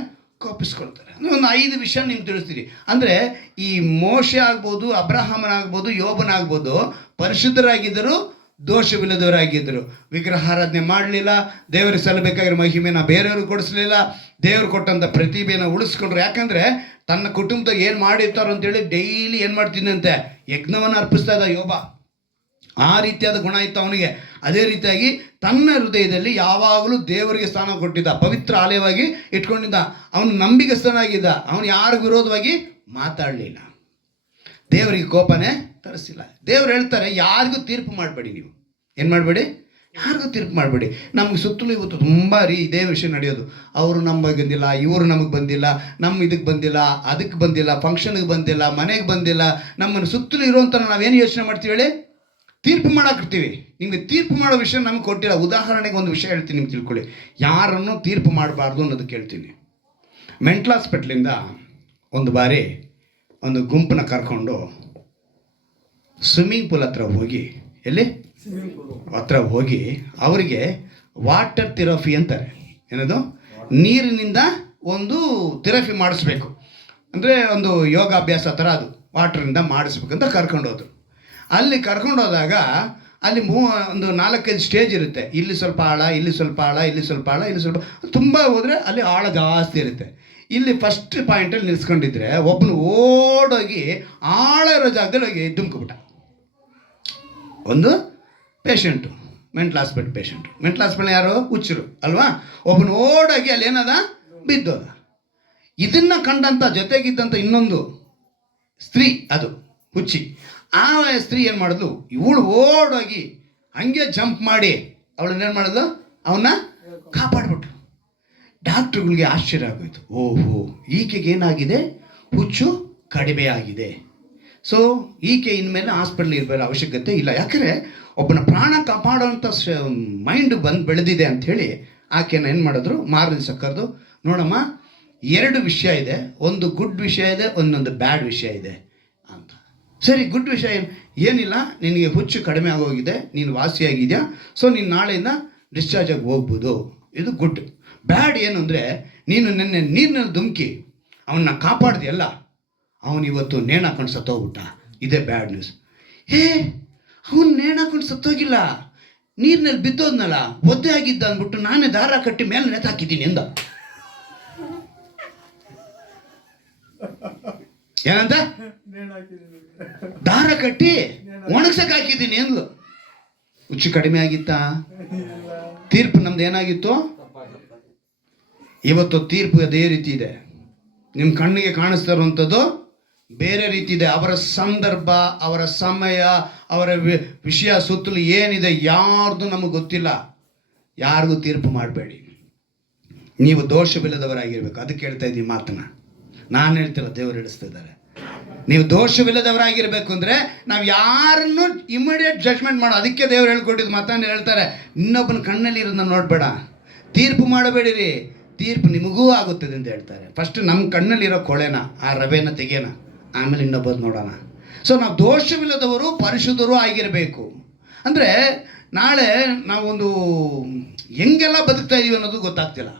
ಕೋಪಿಸ್ಕೊಳ್ತಾರೆ. ಅಂದರೆ ಒಂದು 5 ವಿಷಯ ನಿಮ್ಗೆ ತಿಳಿಸ್ತೀರಿ. ಅಂದರೆ ಈ ಮೋಶೆ ಆಗ್ಬೋದು, ಅಬ್ರಹಾಮನಾಗ್ಬೋದು, ಯೋಬನಾಗ್ಬೋದು, ಪರಿಶುದ್ಧರಾಗಿದ್ದರು, ದೋಷವಿಲ್ಲದವರಾಗಿದ್ದರು. ವಿಗ್ರಹಾರಾಧನೆ ಮಾಡಲಿಲ್ಲ, ದೇವರಿಗೆ ಸಲ್ಲಬೇಕಾಗಿರೋ ಮಹಿಮೆನ ಬೇರೆಯವ್ರಿಗೆ ಕೊಡಿಸ್ಲಿಲ್ಲ, ದೇವರು ಕೊಟ್ಟಂಥ ಪ್ರತಿಭೆನ ಉಳಿಸ್ಕೊಂಡ್ರು. ಯಾಕಂದರೆ ತನ್ನ ಕುಟುಂಬದಾಗ ಏನು ಮಾಡಿರ್ತಾರೋ ಅಂತೇಳಿ ಡೈಲಿ ಏನು ಮಾಡ್ತಿದ್ದಂತೆ? ಯಜ್ಞವನ್ನು ಅರ್ಪಿಸ್ತಾ ಇದ್ದ ಯೋಬ. ಆ ರೀತಿಯಾದ ಗುಣ ಇತ್ತು ಅವನಿಗೆ. ಅದೇ ರೀತಿಯಾಗಿ ತನ್ನ ಹೃದಯದಲ್ಲಿ ಯಾವಾಗಲೂ ದೇವರಿಗೆ ಸ್ಥಾನ ಕೊಟ್ಟಿದ್ದ, ಪವಿತ್ರ ಆಲಯವಾಗಿ ಇಟ್ಕೊಂಡಿದ್ದ. ಅವನು ನಂಬಿಗಸ್ತನಾಗಿದ್ದ, ಅವನು ಯಾರಿಗೂ ವಿರೋಧವಾಗಿ ಮಾತಾಡಲಿಲ್ಲ, ದೇವರಿಗೆ ಕೋಪನೇ ತರಿಸಿಲ್ಲ. ದೇವ್ರು ಹೇಳ್ತಾರೆ, ಯಾರಿಗೂ ತೀರ್ಪು ಮಾಡಬೇಡಿ. ನೀವು ಏನು ಮಾಡಬೇಡಿ? ಯಾರಿಗೂ ತೀರ್ಪು ಮಾಡಬೇಡಿ. ನಮಗೆ ಸುತ್ತಲೂ ಇವತ್ತು ತುಂಬ ಇದೇ ವಿಷಯ ನಡೆಯೋದು. ಅವರು ನಮಗೆ ಬಂದಿಲ್ಲ, ಇವರು ನಮಗೆ ಬಂದಿಲ್ಲ, ನಮ್ಮ ಇದಕ್ಕೆ ಬಂದಿಲ್ಲ, ಅದಕ್ಕೆ ಬಂದಿಲ್ಲ, ಫಂಕ್ಷನ್ಗೆ ಬಂದಿಲ್ಲ, ಮನೆಗೆ ಬಂದಿಲ್ಲ. ನಮ್ಮನ್ನು ಸುತ್ತಲೂ ಇರುವಂಥ ನಾವೇನು ಯೋಚನೆ ಮಾಡ್ತೀವಿ ಹೇಳಿ? ತೀರ್ಪು ಮಾಡಾಕಿರ್ತೀವಿ. ನಿಮಗೆ ತೀರ್ಪು ಮಾಡೋ ವಿಷಯ ನಮಗೆ ಕೊಟ್ಟಿಲ್ಲ. ಉದಾಹರಣೆಗೆ ಒಂದು ವಿಷಯ ಹೇಳ್ತೀನಿ, ನಿಮ್ಗೆ ತಿಳ್ಕೊಳ್ಳಿ. ಯಾರನ್ನು ತೀರ್ಪು ಮಾಡಬಾರ್ದು ಅನ್ನೋದಕ್ಕೆ ಹೇಳ್ತೀನಿ. ಮೆಂಟಲ್ ಹಾಸ್ಪಿಟ್ಲಿಂದ ಒಂದು ಬಾರಿ ಒಂದು ಗುಂಪನ್ನ ಕರ್ಕೊಂಡು ಸ್ವಿಮ್ಮಿಂಗ್ ಪೂಲ್ ಹತ್ರ ಹೋಗಿ, ಎಲ್ಲಿ ಹತ್ರ ಹೋಗಿ ಅವರಿಗೆ ವಾಟರ್ ಥೆರಪಿ ಅಂತಾರೆ. ಏನದು? ನೀರಿನಿಂದ ಒಂದು ಥೆರಪಿ ಮಾಡಿಸ್ಬೇಕು. ಅಂದರೆ ಒಂದು ಯೋಗಾಭ್ಯಾಸ ಥರ, ಅದು ವಾಟ್ರಿಂದ ಮಾಡಿಸ್ಬೇಕಂತ ಕರ್ಕೊಂಡೋದ್ರು. ಅಲ್ಲಿ ಕರ್ಕೊಂಡೋದಾಗ ಅಲ್ಲಿ ಒಂದು 4-5 ಸ್ಟೇಜ್ ಇರುತ್ತೆ. ಇಲ್ಲಿ ಸ್ವಲ್ಪ ಆಳ, ಇಲ್ಲಿ ಸ್ವಲ್ಪ ಆಳ, ಇಲ್ಲಿ ಸ್ವಲ್ಪ ಆಳ, ಇಲ್ಲಿ ಸ್ವಲ್ಪ, ತುಂಬ ಹೋದರೆ ಅಲ್ಲಿ ಆಳ ಜಾಸ್ತಿ ಇರುತ್ತೆ. ಇಲ್ಲಿ ಫಸ್ಟ್ ಪಾಯಿಂಟಲ್ಲಿ ನಿಲ್ಸ್ಕೊಂಡಿದ್ರೆ ಒಬ್ಬನು ಓಡೋಗಿ ಆಳ ಇರೋ ಜಾಗದಲ್ಲಿ ಹೋಗಿ ಧುಮ್ಕೊಬಿಟ್ಟ. ಒಂದು patient, mental hospital patient. Mental hospital ಯಾರು? ಹುಚ್ಚರು ಅಲ್ವಾ? ಒಬ್ಬನು ಓಡೋಗಿ ಅಲ್ಲಿ ಏನದ ಬಿದ್ದೋದ. ಇದನ್ನು ಕಂಡಂಥ ಜೊತೆಗಿದ್ದಂಥ ಇನ್ನೊಂದು ಸ್ತ್ರೀ, ಅದು ಹುಚ್ಚಿ, ಆ ಸ್ತ್ರೀ ಏನು ಮಾಡಿದ್ಲು? ಇವಳು ಓಡೋಗಿ ಹಂಗೆ ಜಂಪ್ ಮಾಡಿ ಅವಳನ್ನೇನು ಮಾಡಿದ್ಲು? ಅವನ್ನ ಕಾಪಾಡ್ಬಿಟ್ರು. ಡಾಕ್ಟ್ರುಗಳಿಗೆ ಆಶ್ಚರ್ಯ ಆಗೋಯ್ತು. ಓಹೋ, ಈಕೆಗೆ ಏನಾಗಿದೆ? ಹುಚ್ಚು ಕಡಿಮೆ ಆಗಿದೆ. ಸೊ ಈಕೆ ಇನ್ಮೇಲೆ ಹಾಸ್ಪಿಟ್ಲ್ ಇರಬೇಡ ಅವಶ್ಯಕತೆ ಇಲ್ಲ. ಯಾಕಂದರೆ ಒಬ್ಬನ ಪ್ರಾಣ ಕಾಪಾಡೋವಂಥ ಮೈಂಡ್ ಬೆಳೆದಿದೆ ಅಂಥೇಳಿ ಆಕೆನ ಏನು ಮಾಡಿದ್ರು? ಮಾರನೇ ದಿವಸ ಕರೆದು, ನೋಡಮ್ಮ, 2 ವಿಷಯ ಇದೆ, ಒಂದು ಗುಡ್ ವಿಷಯ ಇದೆ, ಒಂದೊಂದು ಬ್ಯಾಡ್ ವಿಷಯ ಇದೆ ಅಂತ. ಸರಿ, ಗುಡ್ ವಿಷಯ ಏನಿಲ್ಲ, ನಿನಗೆ ಹುಚ್ಚು ಕಡಿಮೆ ಆಗೋಗಿದೆ, ನೀನು ವಾಸಿಯಾಗಿದೆಯಾ, ಸೊ ನೀನು ನಾಳೆಯಿಂದ ಡಿಸ್ಚಾರ್ಜ್ ಆಗಿ ಹೋಗ್ಬೋದು, ಇದು ಗುಡ್. ಬ್ಯಾಡ್ ಏನು ಅಂದರೆ, ನೀನು ನೆನ್ನೆ ನೀರಿನಲ್ಲಿ ಧುಮುಕಿ ಅವನ್ನ ಕಾಪಾಡ್ದೆಯಲ್ಲ, ಅವನು ಇವತ್ತು ನೇಣು ಹಾಕೊಂಡು ಸತ್ತೋಗ್ಬಿಟ್ಟ, ಇದೇ ಬ್ಯಾಡ್ ನ್ಯೂಸ್. ಅವನು ನೇಣು ಹಾಕೊಂಡು ಸತ್ತೋಗಿಲ್ಲ, ನೀರಿನಲ್ಲಿ ಬಿದ್ದೋದ್ನಲ್ಲ, ಒದ್ದೆ ಆಗಿದ್ದ ಅಂದ್ಬಿಟ್ಟು ನಾನೇ ದಾರ ಕಟ್ಟಿ ಮೇಲೆ ನೆತಾಕಿದ್ದೀನಿ ಎಂದ. ಏನಂತ? ದಾರ ಕಟ್ಟಿ ಒಣಗ್ಸಕ್ಕೆ ಹಾಕಿದ್ದೀನಿ ಎಂದ್ಲು. ಹುಚ್ಚು ಕಡಿಮೆ ಆಗಿತ್ತಾ? ತೀರ್ಪು ನಮ್ದು ಏನಾಗಿತ್ತು? ಇವತ್ತು ತೀರ್ಪು ಅದೇ ರೀತಿ ಇದೆ. ನಿಮ್ಮ ಕಣ್ಣಿಗೆ ಕಾಣಿಸ್ತಾ ಇರುವಂಥದ್ದು ಬೇರೆ ರೀತಿ ಇದೆ. ಅವರ ಸಂದರ್ಭ, ಅವರ ಸಮಯ, ಅವರ ವಿಷಯ ಸುತ್ತಲೂ ಏನಿದೆ ಯಾರ್ದು ನಮಗೆ ಗೊತ್ತಿಲ್ಲ. ಯಾರಿಗೂ ತೀರ್ಪು ಮಾಡಬೇಡಿ. ನೀವು ದೋಷವಿಲ್ಲದವರಾಗಿರ್ಬೇಕು. ಅದಕ್ಕೆ ಹೇಳ್ತಾ ಇದ್ದೀನಿ ಮಾತನ್ನ. ನಾನು ಹೇಳ್ತಿಲ್ಲ, ದೇವರು ಹೇಳಿಸ್ತಾ ಇದ್ದಾರೆ. ನೀವು ದೋಷವಿಲ್ಲದವರಾಗಿರ್ಬೇಕು ಅಂದರೆ ನಾವು ಯಾರನ್ನು ಇಮಿಡಿಯೇಟ್ ಜಡ್ಜ್ಮೆಂಟ್ ಮಾಡೋ. ಅದಕ್ಕೆ ದೇವರು ಹೇಳ್ಕೊಟ್ಟಿದ್ದು ಮಾತನ್ನು ಹೇಳ್ತಾರೆ, ಇನ್ನೊಬ್ಬನ ಕಣ್ಣಲ್ಲಿ ಇರೋದನ್ನ ನೋಡಬೇಡ, ತೀರ್ಪು ಮಾಡಬೇಡಿರಿ, ತೀರ್ಪು ನಿಮಗೂ ಆಗುತ್ತದೆ ಅಂತ ಹೇಳ್ತಾರೆ. ಫಸ್ಟ್ ನಮ್ಮ ಕಣ್ಣಲ್ಲಿರೋ ಕೊಳೆನ, ಆ ರವೆನ ತೆಗೆಯೋಣ, ಆಮೇಲೆ ಇನ್ನೊಬ್ಬದು ನೋಡೋಣ. ಸೊ ನಾವು ದೋಷವಿಲ್ಲದವರು, ಪರಿಶುದ್ಧರು ಆಗಿರಬೇಕು. ಅಂದರೆ ನಾಳೆ ನಾವೊಂದು ಹೆಂಗೆಲ್ಲ ಬದುಕ್ತಾ ಇದೀವಿ ಅನ್ನೋದು ಗೊತ್ತಾಗ್ತಿಲ್ಲ.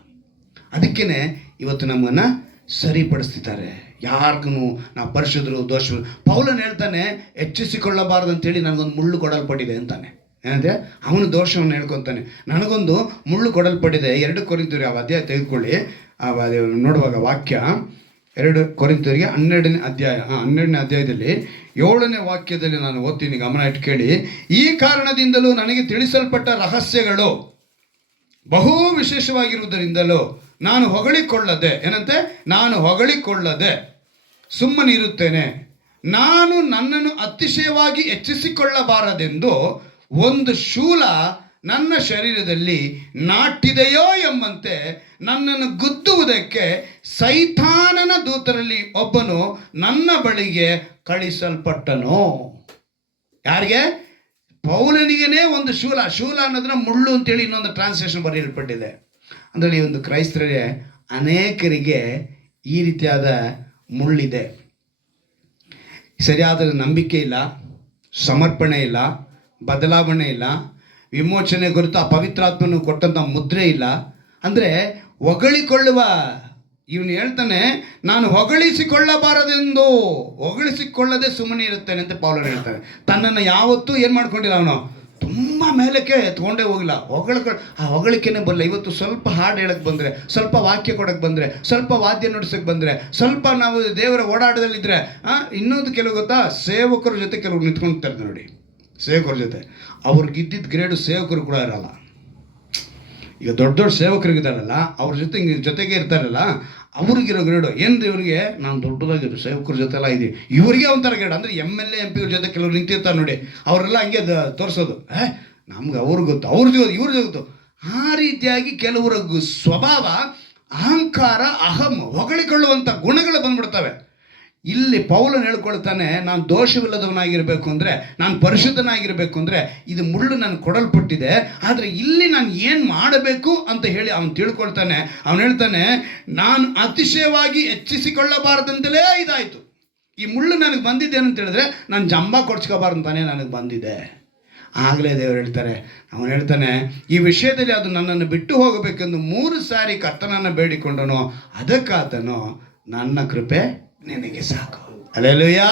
ಅದಕ್ಕೇ ಇವತ್ತು ನಮ್ಮನ್ನು ಸರಿಪಡಿಸ್ತಿದ್ದಾರೆ. ಯಾರಿಗೂ ನಾವು ಪರಿಶುದ್ಧರು, ದೋಷ. ಪೌಲನ್ ಹೇಳ್ತಾನೆ, ಹೆಚ್ಚಿಸಿಕೊಳ್ಳಬಾರ್ದು ಅಂತೇಳಿ ನನಗೊಂದು ಮುಳ್ಳು ಕೊಡಲ್ಪಟ್ಟಿದೆ ಅಂತಾನೆ. ಏನಂದರೆ ಅವನು ದೋಷವನ್ನು ಹೇಳ್ಕೊತಾನೆ, ನನಗೊಂದು ಮುಳ್ಳು ಕೊಡಲ್ಪಟ್ಟಿದೆ. 2 ಕೊರಿಂಥಿಯರಿಗೆ ಆ ಅಧ್ಯಾಯ ತೆಗೆದುಕೊಳ್ಳಿ. ನೋಡುವಾಗ ವಾಕ್ಯ 2 ಕೊರಿಂಥಿಯರಿಗೆ 12ನೇ ಅಧ್ಯಾಯ, 12ನೇ ಅಧ್ಯಾಯದಲ್ಲಿ 7ನೇ ವಾಕ್ಯದಲ್ಲಿ ನಾನು ಓದ್ತೀನಿ, ಗಮನ ಇಟ್ಟು ಕೇಳಿ. ಈ ಕಾರಣದಿಂದಲೂ ನನಗೆ ತಿಳಿಸಲ್ಪಟ್ಟ ರಹಸ್ಯಗಳು ಬಹು ವಿಶೇಷವಾಗಿರುವುದರಿಂದಲೂ ನಾನು ಹೊಗಳಿಕೊಳ್ಳದೆ, ಏನಂತೆ? ನಾನು ಹೊಗಳಿಕೊಳ್ಳದೆ ಸುಮ್ಮನಿರುತ್ತೇನೆ. ನಾನು ನನ್ನನ್ನು ಅತಿಶಯವಾಗಿ ಹೆಚ್ಚಿಸಿಕೊಳ್ಳಬಾರದೆಂದು ಒಂದು ಶೂಲ ನನ್ನ ಶರೀರದಲ್ಲಿ ನಾಟಿದೆಯೋ ಎಂಬಂತೆ ನನ್ನನ್ನು ಗುದ್ದುವುದಕ್ಕೆ ಸೈತಾನನ ದೂತರಲ್ಲಿ ಒಬ್ಬನು ನನ್ನ ಬಳಿಗೆ ಕಳಿಸಲ್ಪಟ್ಟನು. ಯಾರಿಗೆ? ಪೌಲನಿಗೇನೆ ಒಂದು ಶೂಲ. ಶೂಲ ಅನ್ನೋದನ್ನ ಮುಳ್ಳು ಅಂತೇಳಿ ಇನ್ನೊಂದು ಟ್ರಾನ್ಸ್ಲೇಷನ್ ಬರೆಯಲ್ಪಟ್ಟಿದೆ. ಅಂದರೆ ಈ ಒಂದು ಕ್ರೈಸ್ತರಿಗೆ ಅನೇಕರಿಗೆ ಈ ರೀತಿಯಾದ ಮುಳ್ಳಿದೆ. ಸರಿಯಾದ ನಂಬಿಕೆ ಇಲ್ಲ, ಸಮರ್ಪಣೆ ಇಲ್ಲ, ಬದಲಾವಣೆ ಇಲ್ಲ, ವಿಮೋಚನೆ ಗುರುತು ಆ ಪವಿತ್ರಾತ್ಮನು ಕೊಟ್ಟಂಥ ಮುದ್ರೆ ಇಲ್ಲ. ಅಂದರೆ ಹೊಗಳಿಕೊಳ್ಳುವ ಇವನು ಹೇಳ್ತಾನೆ, ನಾನು ಹೊಗಳಿಸಿಕೊಳ್ಳಬಾರದೆಂದು, ಹೊಗಳಿಸಿಕೊಳ್ಳದೆ ಸುಮ್ಮನೆ ಇರುತ್ತೇನೆ ಅಂತ ಪೌಲನು ಹೇಳ್ತಾನೆ. ತನ್ನನ್ನು ಯಾವತ್ತೂ ಏನು ಮಾಡ್ಕೊಂಡಿಲ್ಲ, ಅವನು ತುಂಬ ಮೇಲಕ್ಕೆ ತೊಗೊಂಡೇ ಹೋಗಿಲ್ಲ. ಆ ಹೊಗಳಿಕೆನೇ ಬರಲ್ಲ. ಇವತ್ತು ಸ್ವಲ್ಪ ಹಾಡು ಹೇಳಕ್ಕೆ ಬಂದರೆ, ಸ್ವಲ್ಪ ವಾಕ್ಯ ಕೊಡೋಕ್ಕೆ ಬಂದರೆ, ಸ್ವಲ್ಪ ವಾದ್ಯ ನುಡಿಸೋಕ್ಕೆ ಬಂದರೆ, ಸ್ವಲ್ಪ ನಾವು ದೇವರ ಓಡಾಟದಲ್ಲಿದ್ದರೆ, ಇನ್ನೊಂದು ಕೆಲವು ಗೊತ್ತಾ, ಸೇವಕರ ಜೊತೆ ಕೆಲವರು ನಿಂತ್ಕೊಳ್ತಾರೆ ನೋಡಿ. ಸೇವಕರ ಜೊತೆ ಅವ್ರಿಗಿದ್ದಿದ್ದ ಗ್ರೇಡು ಸೇವಕರು ಕೂಡ ಇರಲ್ಲ. ಈಗ ದೊಡ್ಡ ದೊಡ್ಡ ಸೇವಕರಿಗಿದ್ದಾರಲ್ಲ, ಅವ್ರ ಜೊತೆ ಜೊತೆಗೆ ಇರ್ತಾರಲ್ಲ, ಅವ್ರಿಗಿರೋ ಗ್ರೇಡು ಏನ್ರಿ ಇವರಿಗೆ, ನಾನು ದೊಡ್ಡದಾಗಿರೋ ಸೇವಕರ ಜೊತೆ ಎಲ್ಲ ಇದೆ, ಇವರಿಗೆ ಒಂಥರ ಗ್ರೇಡ್. ಅಂದರೆ MLA MP ಜೊತೆ ಕೆಲವರು ನಿಂತಿರ್ತಾರೆ ನೋಡಿ, ಅವರೆಲ್ಲ ಹಂಗೆ ತೋರಿಸೋದು, ನಮ್ಗೆ ಅವ್ರಿಗೆ ಗೊತ್ತು, ಅವ್ರದ್ದು ಇವ್ರದ್ದು ಗೊತ್ತು. ಆ ರೀತಿಯಾಗಿ ಕೆಲವರ ಸ್ವಭಾವ, ಅಹಂಕಾರ, ಅಹಂ, ಹೊಗಳಿಕೊಳ್ಳುವಂಥ ಗುಣಗಳು ಬಂದ್ಬಿಡ್ತವೆ. ಇಲ್ಲಿ ಪೌಲನು ಹೇಳ್ಕೊಳ್ತಾನೆ, ನಾನು ದೋಷವಿಲ್ಲದವನಾಗಿರಬೇಕು ಅಂದರೆ, ನಾನು ಪರಿಶುದ್ಧನಾಗಿರಬೇಕು ಅಂದರೆ ಇದು ಮುಳ್ಳು ನನಗೆ ಕೊಡಲ್ಪಟ್ಟಿದೆ. ಆದರೆ ಇಲ್ಲಿ ನಾನು ಏನು ಮಾಡಬೇಕು ಅಂತ ಹೇಳಿ ಅವನು ತಿಳ್ಕೊಳ್ತಾನೆ. ಅವನು ಹೇಳ್ತಾನೆ, ನಾನು ಅತಿಶಯವಾಗಿ ಹೆಚ್ಚಿಸಿಕೊಳ್ಳಬಾರ್ದಂತಲೇ ಇದಾಯಿತು. ಈ ಮುಳ್ಳು ನನಗೆ ಬಂದಿದೆ ಅಂತ ಹೇಳಿದ್ರೆ ನಾನು ಜಂಬ ಕೊಡ್ಸ್ಕೋಬಾರ್ದಂತಾನೆ ನನಗೆ ಬಂದಿದೆ. ಆಗಲೇ ದೇವರು ಹೇಳ್ತಾರೆ, ಅವನು ಹೇಳ್ತಾನೆ, ಈ ವಿಷಯದಲ್ಲಿ ಅದು ನನ್ನನ್ನು ಬಿಟ್ಟು ಹೋಗಬೇಕೆಂದು 3 ಸಾರಿ ಕರ್ತನನ್ನು ಬೇಡಿಕೊಂಡನು. ಅದಕ್ಕಾತನು, ನನ್ನ ಕೃಪೆ ನಿನಗೆ ಸಾಕು. ಹಲ್ಲೆಲೂಯಾ.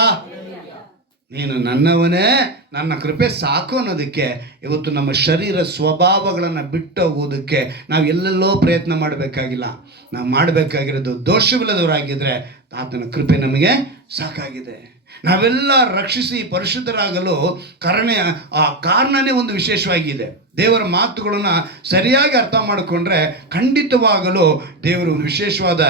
ನೀನು ನನ್ನವನೇ, ನನ್ನ ಕೃಪೆ ಸಾಕು ಅನ್ನೋದಕ್ಕೆ ಇವತ್ತು ನಮ್ಮ ಶರೀರ ಸ್ವಭಾವಗಳನ್ನು ಬಿಟ್ಟು ಹೋಗೋದಕ್ಕೆ ನಾವು ಎಲ್ಲೆಲ್ಲೋ ಪ್ರಯತ್ನ ಮಾಡಬೇಕಾಗಿಲ್ಲ. ನಾವು ಮಾಡಬೇಕಾಗಿರೋದು, ದೋಷವಿಲ್ಲದವರಾಗಿದ್ದರೆ ಆತನ ಕೃಪೆ ನಮಗೆ ಸಾಕಾಗಿದೆ. ನಾವೆಲ್ಲ ರಕ್ಷಿಸಿ ಪರಿಶುದ್ಧರಾಗಲು ಕಾರಣನೇ ಒಂದು ವಿಶೇಷವಾಗಿದೆ. ದೇವರ ಮಾತುಗಳನ್ನು ಸರಿಯಾಗಿ ಅರ್ಥ ಮಾಡಿಕೊಂಡ್ರೆ ಖಂಡಿತವಾಗಲು ದೇವರು ಒಂದು ವಿಶೇಷವಾದ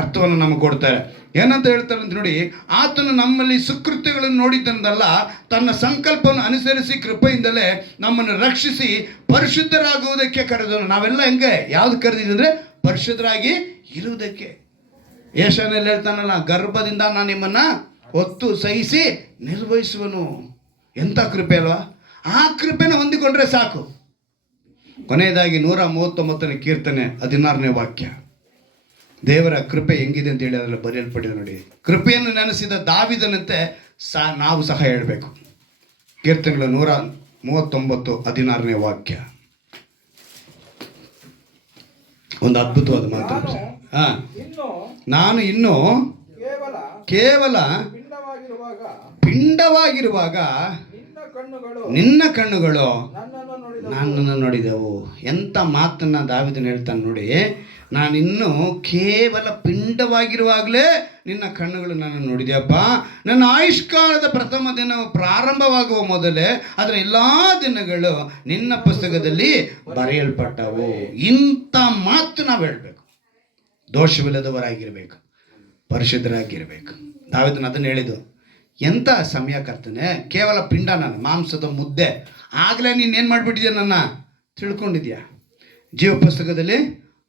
ಅರ್ಥವನ್ನು ನಮಗೆ ಕೊಡ್ತಾರೆ. ಏನಂತ ಹೇಳ್ತಾರೆ ಅಂತ ನೋಡಿ, ಆತನು ನಮ್ಮಲ್ಲಿ ಸುಕೃತ್ಯಗಳನ್ನು ನೋಡಿದ್ದಲ್ಲ, ತನ್ನ ಸಂಕಲ್ಪವನ್ನು ಅನುಸರಿಸಿ ಕೃಪೆಯಿಂದಲೇ ನಮ್ಮನ್ನು ರಕ್ಷಿಸಿ ಪರಿಶುದ್ಧರಾಗುವುದಕ್ಕೆ ಕರೆದನು. ನಾವೆಲ್ಲ ಹೆಂಗೆ, ಯಾವ್ದು ಕರೆದಿದ್ದೆ ಅಂದರೆ ಪರಿಶುದ್ಧರಾಗಿ ಇರುವುದಕ್ಕೆ. ಯೆಶಾಯನಲ್ಲಿ ಹೇಳ್ತಾನಲ್ಲ, ಗರ್ಭದಿಂದ ನಾನು ನಿಮ್ಮನ್ನು ಹೊತ್ತು ಸಹಿಸಿ ನಿರ್ವಹಿಸುವನು. ಎಂಥ ಕೃಪೆ ಅಲ್ವಾ? ಆ ಕೃಪೆನ ಹೊಂದಿಕೊಂಡ್ರೆ ಸಾಕು. ಕೊನೆಯದಾಗಿ 139ನೇ ಕೀರ್ತನೆ 16ನೇ ವಾಕ್ಯ, ದೇವರ ಕೃಪೆ ಹೆಂಗಿದೆ ಅಂತ ಹೇಳಿ ಅದರಲ್ಲಿ ಬರೆಯಲ್ಪಟ್ಟಿದೆ ನೋಡಿ. ಕೃಪೆಯನ್ನು ನೆನೆಸಿದ ದಾವಿದನಂತೆ ನಾವು ಸಹ ಹೇಳಬೇಕು. ಕೀರ್ತನೆಗಳು 139 16ನೇ ವಾಕ್ಯ, ಒಂದು ಅದ್ಭುತವಾದ ಮಾತು. ನಾನು ಇನ್ನು ಕೇವಲ ಪಿಂಡವಾಗಿರುವಾಗ ನಿನ್ನ ಕಣ್ಣುಗಳು ನನ್ನನ್ನು ನೋಡಿದೆವು. ಎಂಥ ಮಾತನ್ನ ದಾವಿದನು ಹೇಳ್ತಾನೆ ನೋಡಿ. ನಾನಿನ್ನು ಕೇವಲ ಪಿಂಡವಾಗಿರುವಾಗಲೇ ನಿನ್ನ ಕಣ್ಣುಗಳು ನನ್ನನ್ನು ನೋಡಿದೆಯಪ್ಪ. ನನ್ನ ಆಯುಷ್ಕಾಲದ ಪ್ರಥಮ ದಿನ ಪ್ರಾರಂಭವಾಗುವ ಮೊದಲೇ ಅದರ ಎಲ್ಲ ದಿನಗಳು ನಿನ್ನ ಪುಸ್ತಕದಲ್ಲಿ ಬರೆಯಲ್ಪಟ್ಟವು. ಇಂಥ ಮಾತು ನಾವು ಹೇಳಬೇಕು. ದೋಷವಿಲ್ಲದವರಾಗಿರಬೇಕು, ಪರಿಶುದ್ಧರಾಗಿರಬೇಕು. ದಾವಿದನು ಅದನ್ನು ಹೇಳಿದ್ದು. ಎಂಥ ಸಮಯ ಕರ್ತನೆ, ಕೇವಲ ಪಿಂಡ, ನಾನು ಮಾಂಸದ ಮುದ್ದೆ. ಆಗಲೇ ನೀನೇನು ಮಾಡಿಬಿಟ್ಟಿದ್ಯಾ, ನನ್ನ ತಿಳ್ಕೊಂಡಿದ್ಯಾ, ಜೀವ ಪುಸ್ತಕದಲ್ಲಿ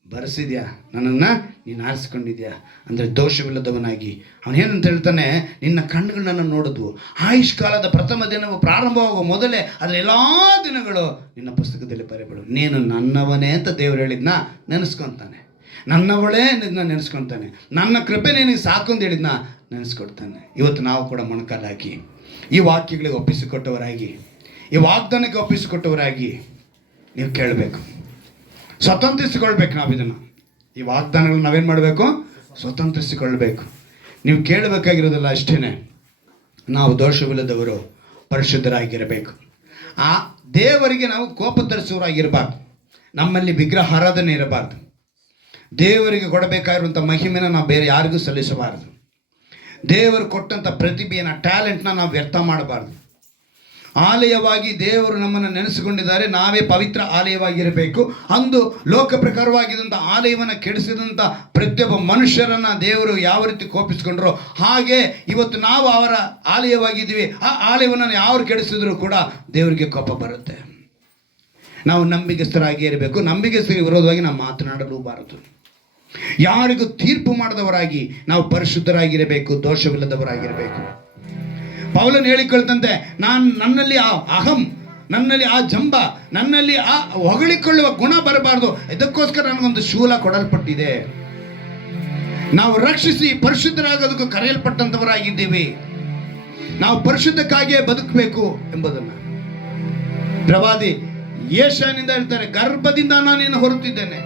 ಬರೆಸಿದ್ಯಾ, ನನ್ನನ್ನು ನೀನು ಆರಿಸ್ಕೊಂಡಿದ್ಯಾ. ಅಂದರೆ ದೋಷವಿಲ್ಲದವನಾಗಿ ಅವನು ಏನಂತ ಹೇಳ್ತಾನೆ, ನಿನ್ನ ಕಣ್ಣುಗಳು ನನ್ನನ್ನು ನೋಡಿದ್ವು. ಆಯುಷ್ಕಾಲದ ಪ್ರಥಮ ದಿನವು ಪ್ರಾರಂಭವಾಗುವ ಮೊದಲೇ ಅದರ ಎಲ್ಲ ದಿನಗಳು ನಿನ್ನ ಪುಸ್ತಕದಲ್ಲಿ ಬರೆಯಬೇಡು. ನೀನು ನನ್ನವನೇ ಅಂತ ದೇವರು ಹೇಳಿದ್ನ ನೆನೆಸ್ಕೊತಾನೆ. ನನ್ನವಳೇ ನಿನ್ನ ನೆನೆಸ್ಕೊತಾನೆ. ನನ್ನ ಕೃಪೆ ನಿನಗೆ ಸಾಕು ಅಂತ ಹೇಳಿದ್ನ ನೆನೆಸ್ಕೊಡ್ತಾನೆ. ಇವತ್ತು ನಾವು ಕೂಡ ಮೊಣಕಾಲು ಹಾಕಿ ಈ ವಾಕ್ಯಗಳಿಗೆ ಒಪ್ಪಿಸಿಕೊಟ್ಟವರಾಗಿ, ಈ ವಾಗ್ದಾನಕ್ಕೆ ಒಪ್ಪಿಸಿಕೊಟ್ಟವರಾಗಿ ನೀವು ಕೇಳಬೇಕು, ಸ್ವತಂತ್ರಿಸಿಕೊಳ್ಬೇಕು. ನಾವು ಇದನ್ನು, ಈ ವಾಗ್ದಾನಗಳನ್ನ ನಾವೇನು ಮಾಡಬೇಕು, ಸ್ವತಂತ್ರಿಸಿಕೊಳ್ಬೇಕು. ನೀವು ಕೇಳಬೇಕಾಗಿರೋದಲ್ಲ ಅಷ್ಟೇ, ನಾವು ದೋಷವಿಲ್ಲದವರು, ಪರಿಶುದ್ಧರಾಗಿರಬೇಕು. ಆ ದೇವರಿಗೆ ನಾವು ಕೋಪ ತರಿಸುವವರಾಗಿರಬಾರ್ದು. ನಮ್ಮಲ್ಲಿ ವಿಗ್ರಹ ಆರಾಧನೆ ಇರಬಾರ್ದು. ದೇವರಿಗೆ ಕೊಡಬೇಕಾಗಿರುವಂಥ ಮಹಿಮೆನ ನಾವು ಬೇರೆ ಯಾರಿಗೂ ಸಲ್ಲಿಸಬಾರದು. ದೇವರು ಕೊಟ್ಟಂಥ ಪ್ರತಿಭೆಯನ್ನು, ಟ್ಯಾಲೆಂಟ್ನ ನಾವು ವ್ಯರ್ಥ ಮಾಡಬಾರ್ದು. ಆಲಯವಾಗಿ ದೇವರು ನಮ್ಮನ್ನು ನೆನೆಸಿಕೊಂಡಿದ್ದಾರೆ. ನಾವೇ ಪವಿತ್ರ ಆಲಯವಾಗಿರಬೇಕು. ಅಂದು ಲೋಕ ಪ್ರಕಾರವಾಗಿದ್ದಂಥ ಆಲಯವನ್ನು ಕೆಡಿಸಿದಂಥ ಪ್ರತಿಯೊಬ್ಬ ಮನುಷ್ಯರನ್ನ ದೇವರು ಯಾವ ರೀತಿ ಕೋಪಿಸ್ಕೊಂಡ್ರೋ ಹಾಗೆ ಇವತ್ತು ನಾವು ಅವರ ಆಲಯವಾಗಿದ್ದೀವಿ. ಆ ಆಲಯವನ್ನು ಯಾರು ಕೆಡಿಸಿದ್ರು ಕೂಡ ದೇವರಿಗೆ ಕೋಪ ಬರುತ್ತೆ. ನಾವು ನಂಬಿಕೆಸ್ಥರಾಗಿ ಇರಬೇಕು. ನಂಬಿಕೆಸ್ಥರಿಗೆ ವಿರೋಧವಾಗಿ ನಾವು ಮಾತನಾಡಲೂಬಾರದು. ಯಾರಿಗೂ ತೀರ್ಪು ಮಾಡದವರಾಗಿ ನಾವು ಪರಿಶುದ್ಧರಾಗಿರಬೇಕು, ದೋಷವಿಲ್ಲದವರಾಗಿರಬೇಕು. ಪೌಲನು ಹೇಳಿಕೊಳ್ತಂತೆ, ನನ್ನಲ್ಲಿ ಆ ಅಹಂ, ನನ್ನಲ್ಲಿ ಆ ಜಂಬ, ನನ್ನಲ್ಲಿ ಆ ಹೊಗಳಿಕೊಳ್ಳುವ ಗುಣ ಬರಬಾರ್ದು. ಇದಕ್ಕೋಸ್ಕರ ನನಗೊಂದು ಶೂಲ ಕೊಡಲ್ಪಟ್ಟಿದೆ. ನಾವು ರಕ್ಷಿಸಿ ಪರಿಶುದ್ಧರಾಗೋದಕ್ಕೂ ಕರೆಯಲ್ಪಟ್ಟಂತವರಾಗಿದ್ದೀವಿ. ನಾವು ಪರಿಶುದ್ಧಕ್ಕಾಗಿಯೇ ಬದುಕಬೇಕು ಎಂಬುದನ್ನು ಪ್ರವಾದಿ ಯೆಶಾಯನಿಂದ ಹೇಳ್ತಾರೆ. ಗರ್ಭದಿಂದ ನಾನು ನಿನ್ನ ಹೊರುತ್ತಿದ್ದೇನೆ.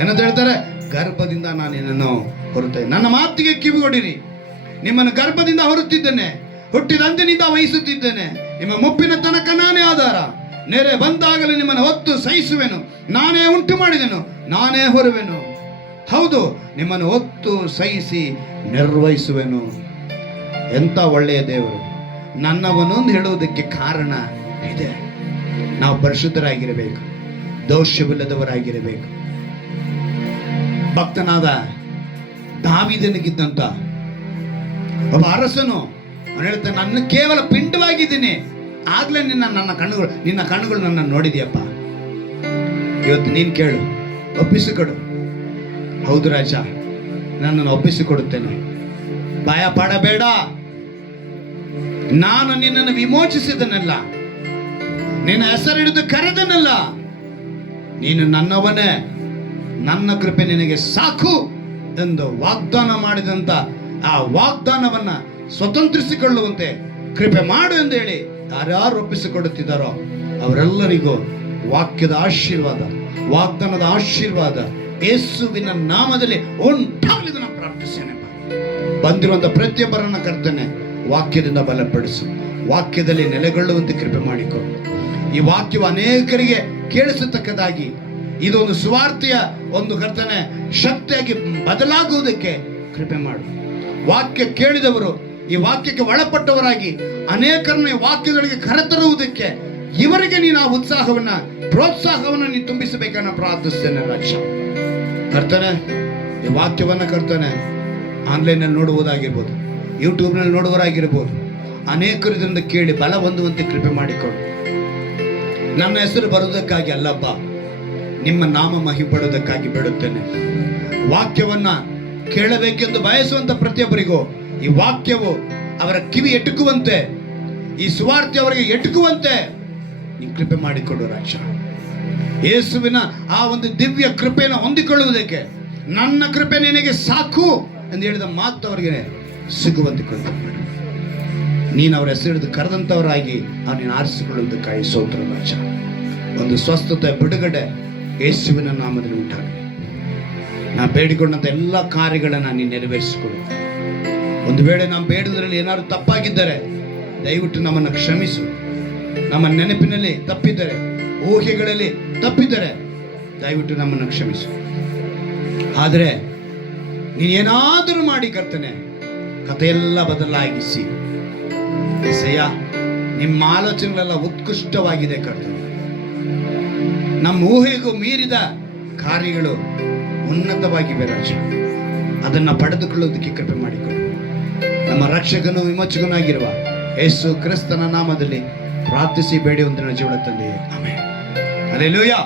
ಏನಂತ ಹೇಳ್ತಾರೆ? ಗರ್ಭದಿಂದ ನಾನು ನಿನ್ನನ್ನು ಹೊರುತ್ತೇನೆ. ನನ್ನ ಮಾತಿಗೆ ಕಿವಿಗೊಡಿರಿ. ನಿಮ್ಮನ್ನು ಗರ್ಭದಿಂದ ಹೊರುತ್ತಿದ್ದೇನೆ, ಹುಟ್ಟಿದಂದಿನಿಂದ ವಹಿಸುತ್ತಿದ್ದೇನೆ. ನಿಮ್ಮ ಮುಪ್ಪಿನ ತನಕ ನಾನೇ ಆಧಾರ. ನೆರೆ ಬಂದಾಗಲೇ ನಿಮ್ಮನ್ನು ಹೊತ್ತು ಸಹಿಸುವೆನು. ನಾನೇ ಉಂಟು ಮಾಡಿದೆನು, ನಾನೇ ಹೊರುವೆನು. ಹೌದು, ನಿಮ್ಮನ್ನು ಹೊತ್ತು ಸಹಿಸಿ ನಿರ್ವಹಿಸುವೆನು. ಎಂಥ ಒಳ್ಳೆಯ ದೇವರು. ನನ್ನವನೊಂದು ಹೇಳುವುದಕ್ಕೆ ಕಾರಣ ಇದೆ. ನಾವು ಪರಿಶುದ್ಧರಾಗಿರಬೇಕು, ದೋಷವಿಲ್ಲದವರಾಗಿರಬೇಕು. ಭಕ್ತನಾದ ದಾವೀದನಿಗಿದ್ದಂತ ಒಬ್ಬ ಅರಸನು ಅವನು ಹೇಳ್ತಾನೆ, ನನ್ನ ಕೇವಲ ಪಿಂಡವಾಗಿದ್ದೀನಿ, ಆಗ್ಲೇ ನಿನ್ನ ಕಣ್ಣುಗಳು ನನ್ನ ನೋಡಿದ್ಯಪ್ಪ. ಇವತ್ತು ನೀನು ಕೇಳು, ಒಪ್ಪಿಸಿಕೊಡು. ಹೌದು ರಾಜ, ನನ್ನನ್ನು ಒಪ್ಪಿಸಿಕೊಡುತ್ತೇನೆ, ಭಯ ಪಡಬೇಡ. ನಾನು ನಿನ್ನನ್ನು ವಿಮೋಚಿಸಿದನಲ್ಲ, ನಿನ್ನ ಹೆಸರಿಡಿದು ಕರೆದನಲ್ಲ, ನೀನು ನನ್ನವನೇ, ನನ್ನ ಕೃಪೆ ನಿನಗೆ ಸಾಕು ಎಂದು ವಾಗ್ದಾನ ಮಾಡಿದಂತ ಆ ವಾಗ್ದಾನವನ್ನ ಸ್ವತಂತ್ರಿಸಿಕೊಳ್ಳುವಂತೆ ಕೃಪೆ ಮಾಡು ಎಂದು ಹೇಳಿ ಯಾರ್ಯಾರು ಒಪ್ಪಿಸಿಕೊಡುತ್ತಿದ್ದಾರೋ ಅವರೆಲ್ಲರಿಗೂ ವಾಕ್ಯದ ಆಶೀರ್ವಾದ, ವಾಗ್ದಾನದ ಆಶೀರ್ವಾದ ಯೇಸುವಿನ ನಾಮದಲ್ಲಿ ಉಂಟಾಗಲಿ ನಾನು ಪ್ರಾರ್ಥಿಸ್ತೇನೆ. ಬಂದಿರುವಂತ ಪ್ರತಿಯೊಬ್ಬರನ್ನ ಕರ್ತನೆ ವಾಕ್ಯದಿಂದ ಬಲಪಡಿಸು, ವಾಕ್ಯದಲ್ಲಿ ನೆಲೆಗೊಳ್ಳುವಂತೆ ಕೃಪೆ ಮಾಡಿಕೊಡು. ಈ ವಾಕ್ಯವು ಅನೇಕರಿಗೆ ಕೇಳಿಸತಕ್ಕದಾಗಿ ಇದೊಂದು ಸುವಾರ್ತೆಯ ಒಂದು ಕರ್ತನೆ ಶಕ್ತಿಯಾಗಿ ಬದಲಾಗುವುದಕ್ಕೆ ಕೃಪೆ ಮಾಡು. ವಾಕ್ಯ ಕೇಳಿದವರು ಈ ವಾಕ್ಯಕ್ಕೆ ಒಳಪಟ್ಟವರಾಗಿ ಅನೇಕರನ್ನ ವಾಕ್ಯಗಳಿಗೆ ಕರೆತರುವುದಕ್ಕೆ ಇವರಿಗೆ ನೀನು ಆ ಉತ್ಸಾಹವನ್ನ, ಪ್ರೋತ್ಸಾಹವನ್ನ ನೀನು ತುಂಬಿಸಬೇಕನ್ನ ಪ್ರಾರ್ಥಿಸ್ತೇನೆ ರಾಜ. ಕರ್ತನೆ, ಈ ವಾಕ್ಯವನ್ನ ಕರ್ತನೆ ಆನ್ಲೈನಲ್ಲಿ ನೋಡುವುದಾಗಿರ್ಬೋದು, ಯೂಟ್ಯೂಬ್ನಲ್ಲಿ ನೋಡುವರಾಗಿರ್ಬೋದು, ಅನೇಕರು ಇದರಿಂದ ಕೇಳಿ ಬಲ ಹೊಂದುವಂತೆ ಕೃಪೆ ಮಾಡಿಕೊಡು. ನನ್ನ ಹೆಸರು ಬರುವುದಕ್ಕಾಗಿ ಅಲ್ಲಪ್ಪ, ನಿಮ್ಮ ನಾಮ ಮಹಿಪಡುವುದಕ್ಕಾಗಿ ಬೇಡುತ್ತೇನೆ. ವಾಕ್ಯವನ್ನ ಕೇಳಬೇಕೆಂದು ಬಯಸುವಂತ ಪ್ರತಿಯೊಬ್ಬರಿಗೂ ಈ ವಾಕ್ಯವು ಅವರ ಕಿವಿ ಎಟುಕುವಂತೆ, ಈ ಸುವಾರ್ತೆ ಅವರಿಗೆ ಎಟುಕುವಂತೆ ನೀ ಕೃಪೆ ಮಾಡಿಕೊಡು ರಾಜ. ಯೇಸುವಿನ ಆ ಒಂದು ದಿವ್ಯ ಕೃಪೆಯನ್ನು ಹೊಂದಿಕೊಳ್ಳುವುದಕ್ಕೆ ನನ್ನ ಕೃಪೆ ನಿನಗೆ ಸಾಕು ಎಂದು ಹೇಳಿದ ಮಾತು ಅವರಿಗೆ ಸಿಗುವಂತೆ ಕೃಪೆ ಮಾಡು. ನೀನು ಅವರ ಹೆಸರಿಡಿದು ಕರೆದಂತವರಾಗಿ ನೀನು ಆರಿಸಿಕೊಳ್ಳುವುದಕ್ಕಾಗಿ ಸ್ತೋತ್ರ ರಾಜ. ಒಂದು ಸ್ವಸ್ಥತೆ, ಬಿಡುಗಡೆ ಯೇಸುವಿನ ನಾಮದಲ್ಲಿ ಉಂಟಾಗಲಿ. ನಾ ಬೇಡಿಕೊಂಡಂತ ಎಲ್ಲ ಕಾರ್ಯಗಳನ್ನು ನೀನು ನೆರವೇರಿಸಿಕೊಡು. ಒಂದು ವೇಳೆ ನಾವು ಬೇಡುವುದರಲ್ಲಿ ಏನಾದ್ರು ತಪ್ಪಾಗಿದ್ದರೆ ದಯವಿಟ್ಟು ನಮ್ಮನ್ನು ಕ್ಷಮಿಸು. ನಮ್ಮ ನೆನಪಿನಲ್ಲಿ ತಪ್ಪಿದ್ದರೆ, ಊಹೆಗಳಲ್ಲಿ ತಪ್ಪಿದ್ದರೆ ದಯವಿಟ್ಟು ನಮ್ಮನ್ನು ಕ್ಷಮಿಸು. ಆದರೆ ನೀನೇನಾದರೂ ಮಾಡಿ ಕರ್ತನೆ ಕಥೆಯೆಲ್ಲ ಬದಲಾಗಿಸಿ ಎಸೆಯ, ನಿಮ್ಮ ಆಲೋಚನೆಗಳೆಲ್ಲ ಉತ್ಕೃಷ್ಟವಾಗಿದೆ ಕರ್ತನೆ. ನಮ್ಮ ಊಹೆಗೂ ಮೀರಿದ ಕಾರ್ಯಗಳು ಉನ್ನತವಾಗಿವೆ ರಾಜ. ಅದನ್ನು ಪಡೆದುಕೊಳ್ಳುವುದಕ್ಕೆ ಕೃಪೆ ಮಾಡಿಕೊಡು. ನಮ್ಮ ರಕ್ಷಕನು ವಿಮೋಚಕನಾಗಿರುವ ಯೇಸು ಕ್ರಿಸ್ತನ ನಾಮದಲ್ಲಿ ಪ್ರಾರ್ಥಿಸಿ ಬೇಡಿ ಒಂದು ಜೀವನ ತಂದೆಯೇ, ಆಮೆನ್. ಹಲ್ಲೆಲೂಯಾ.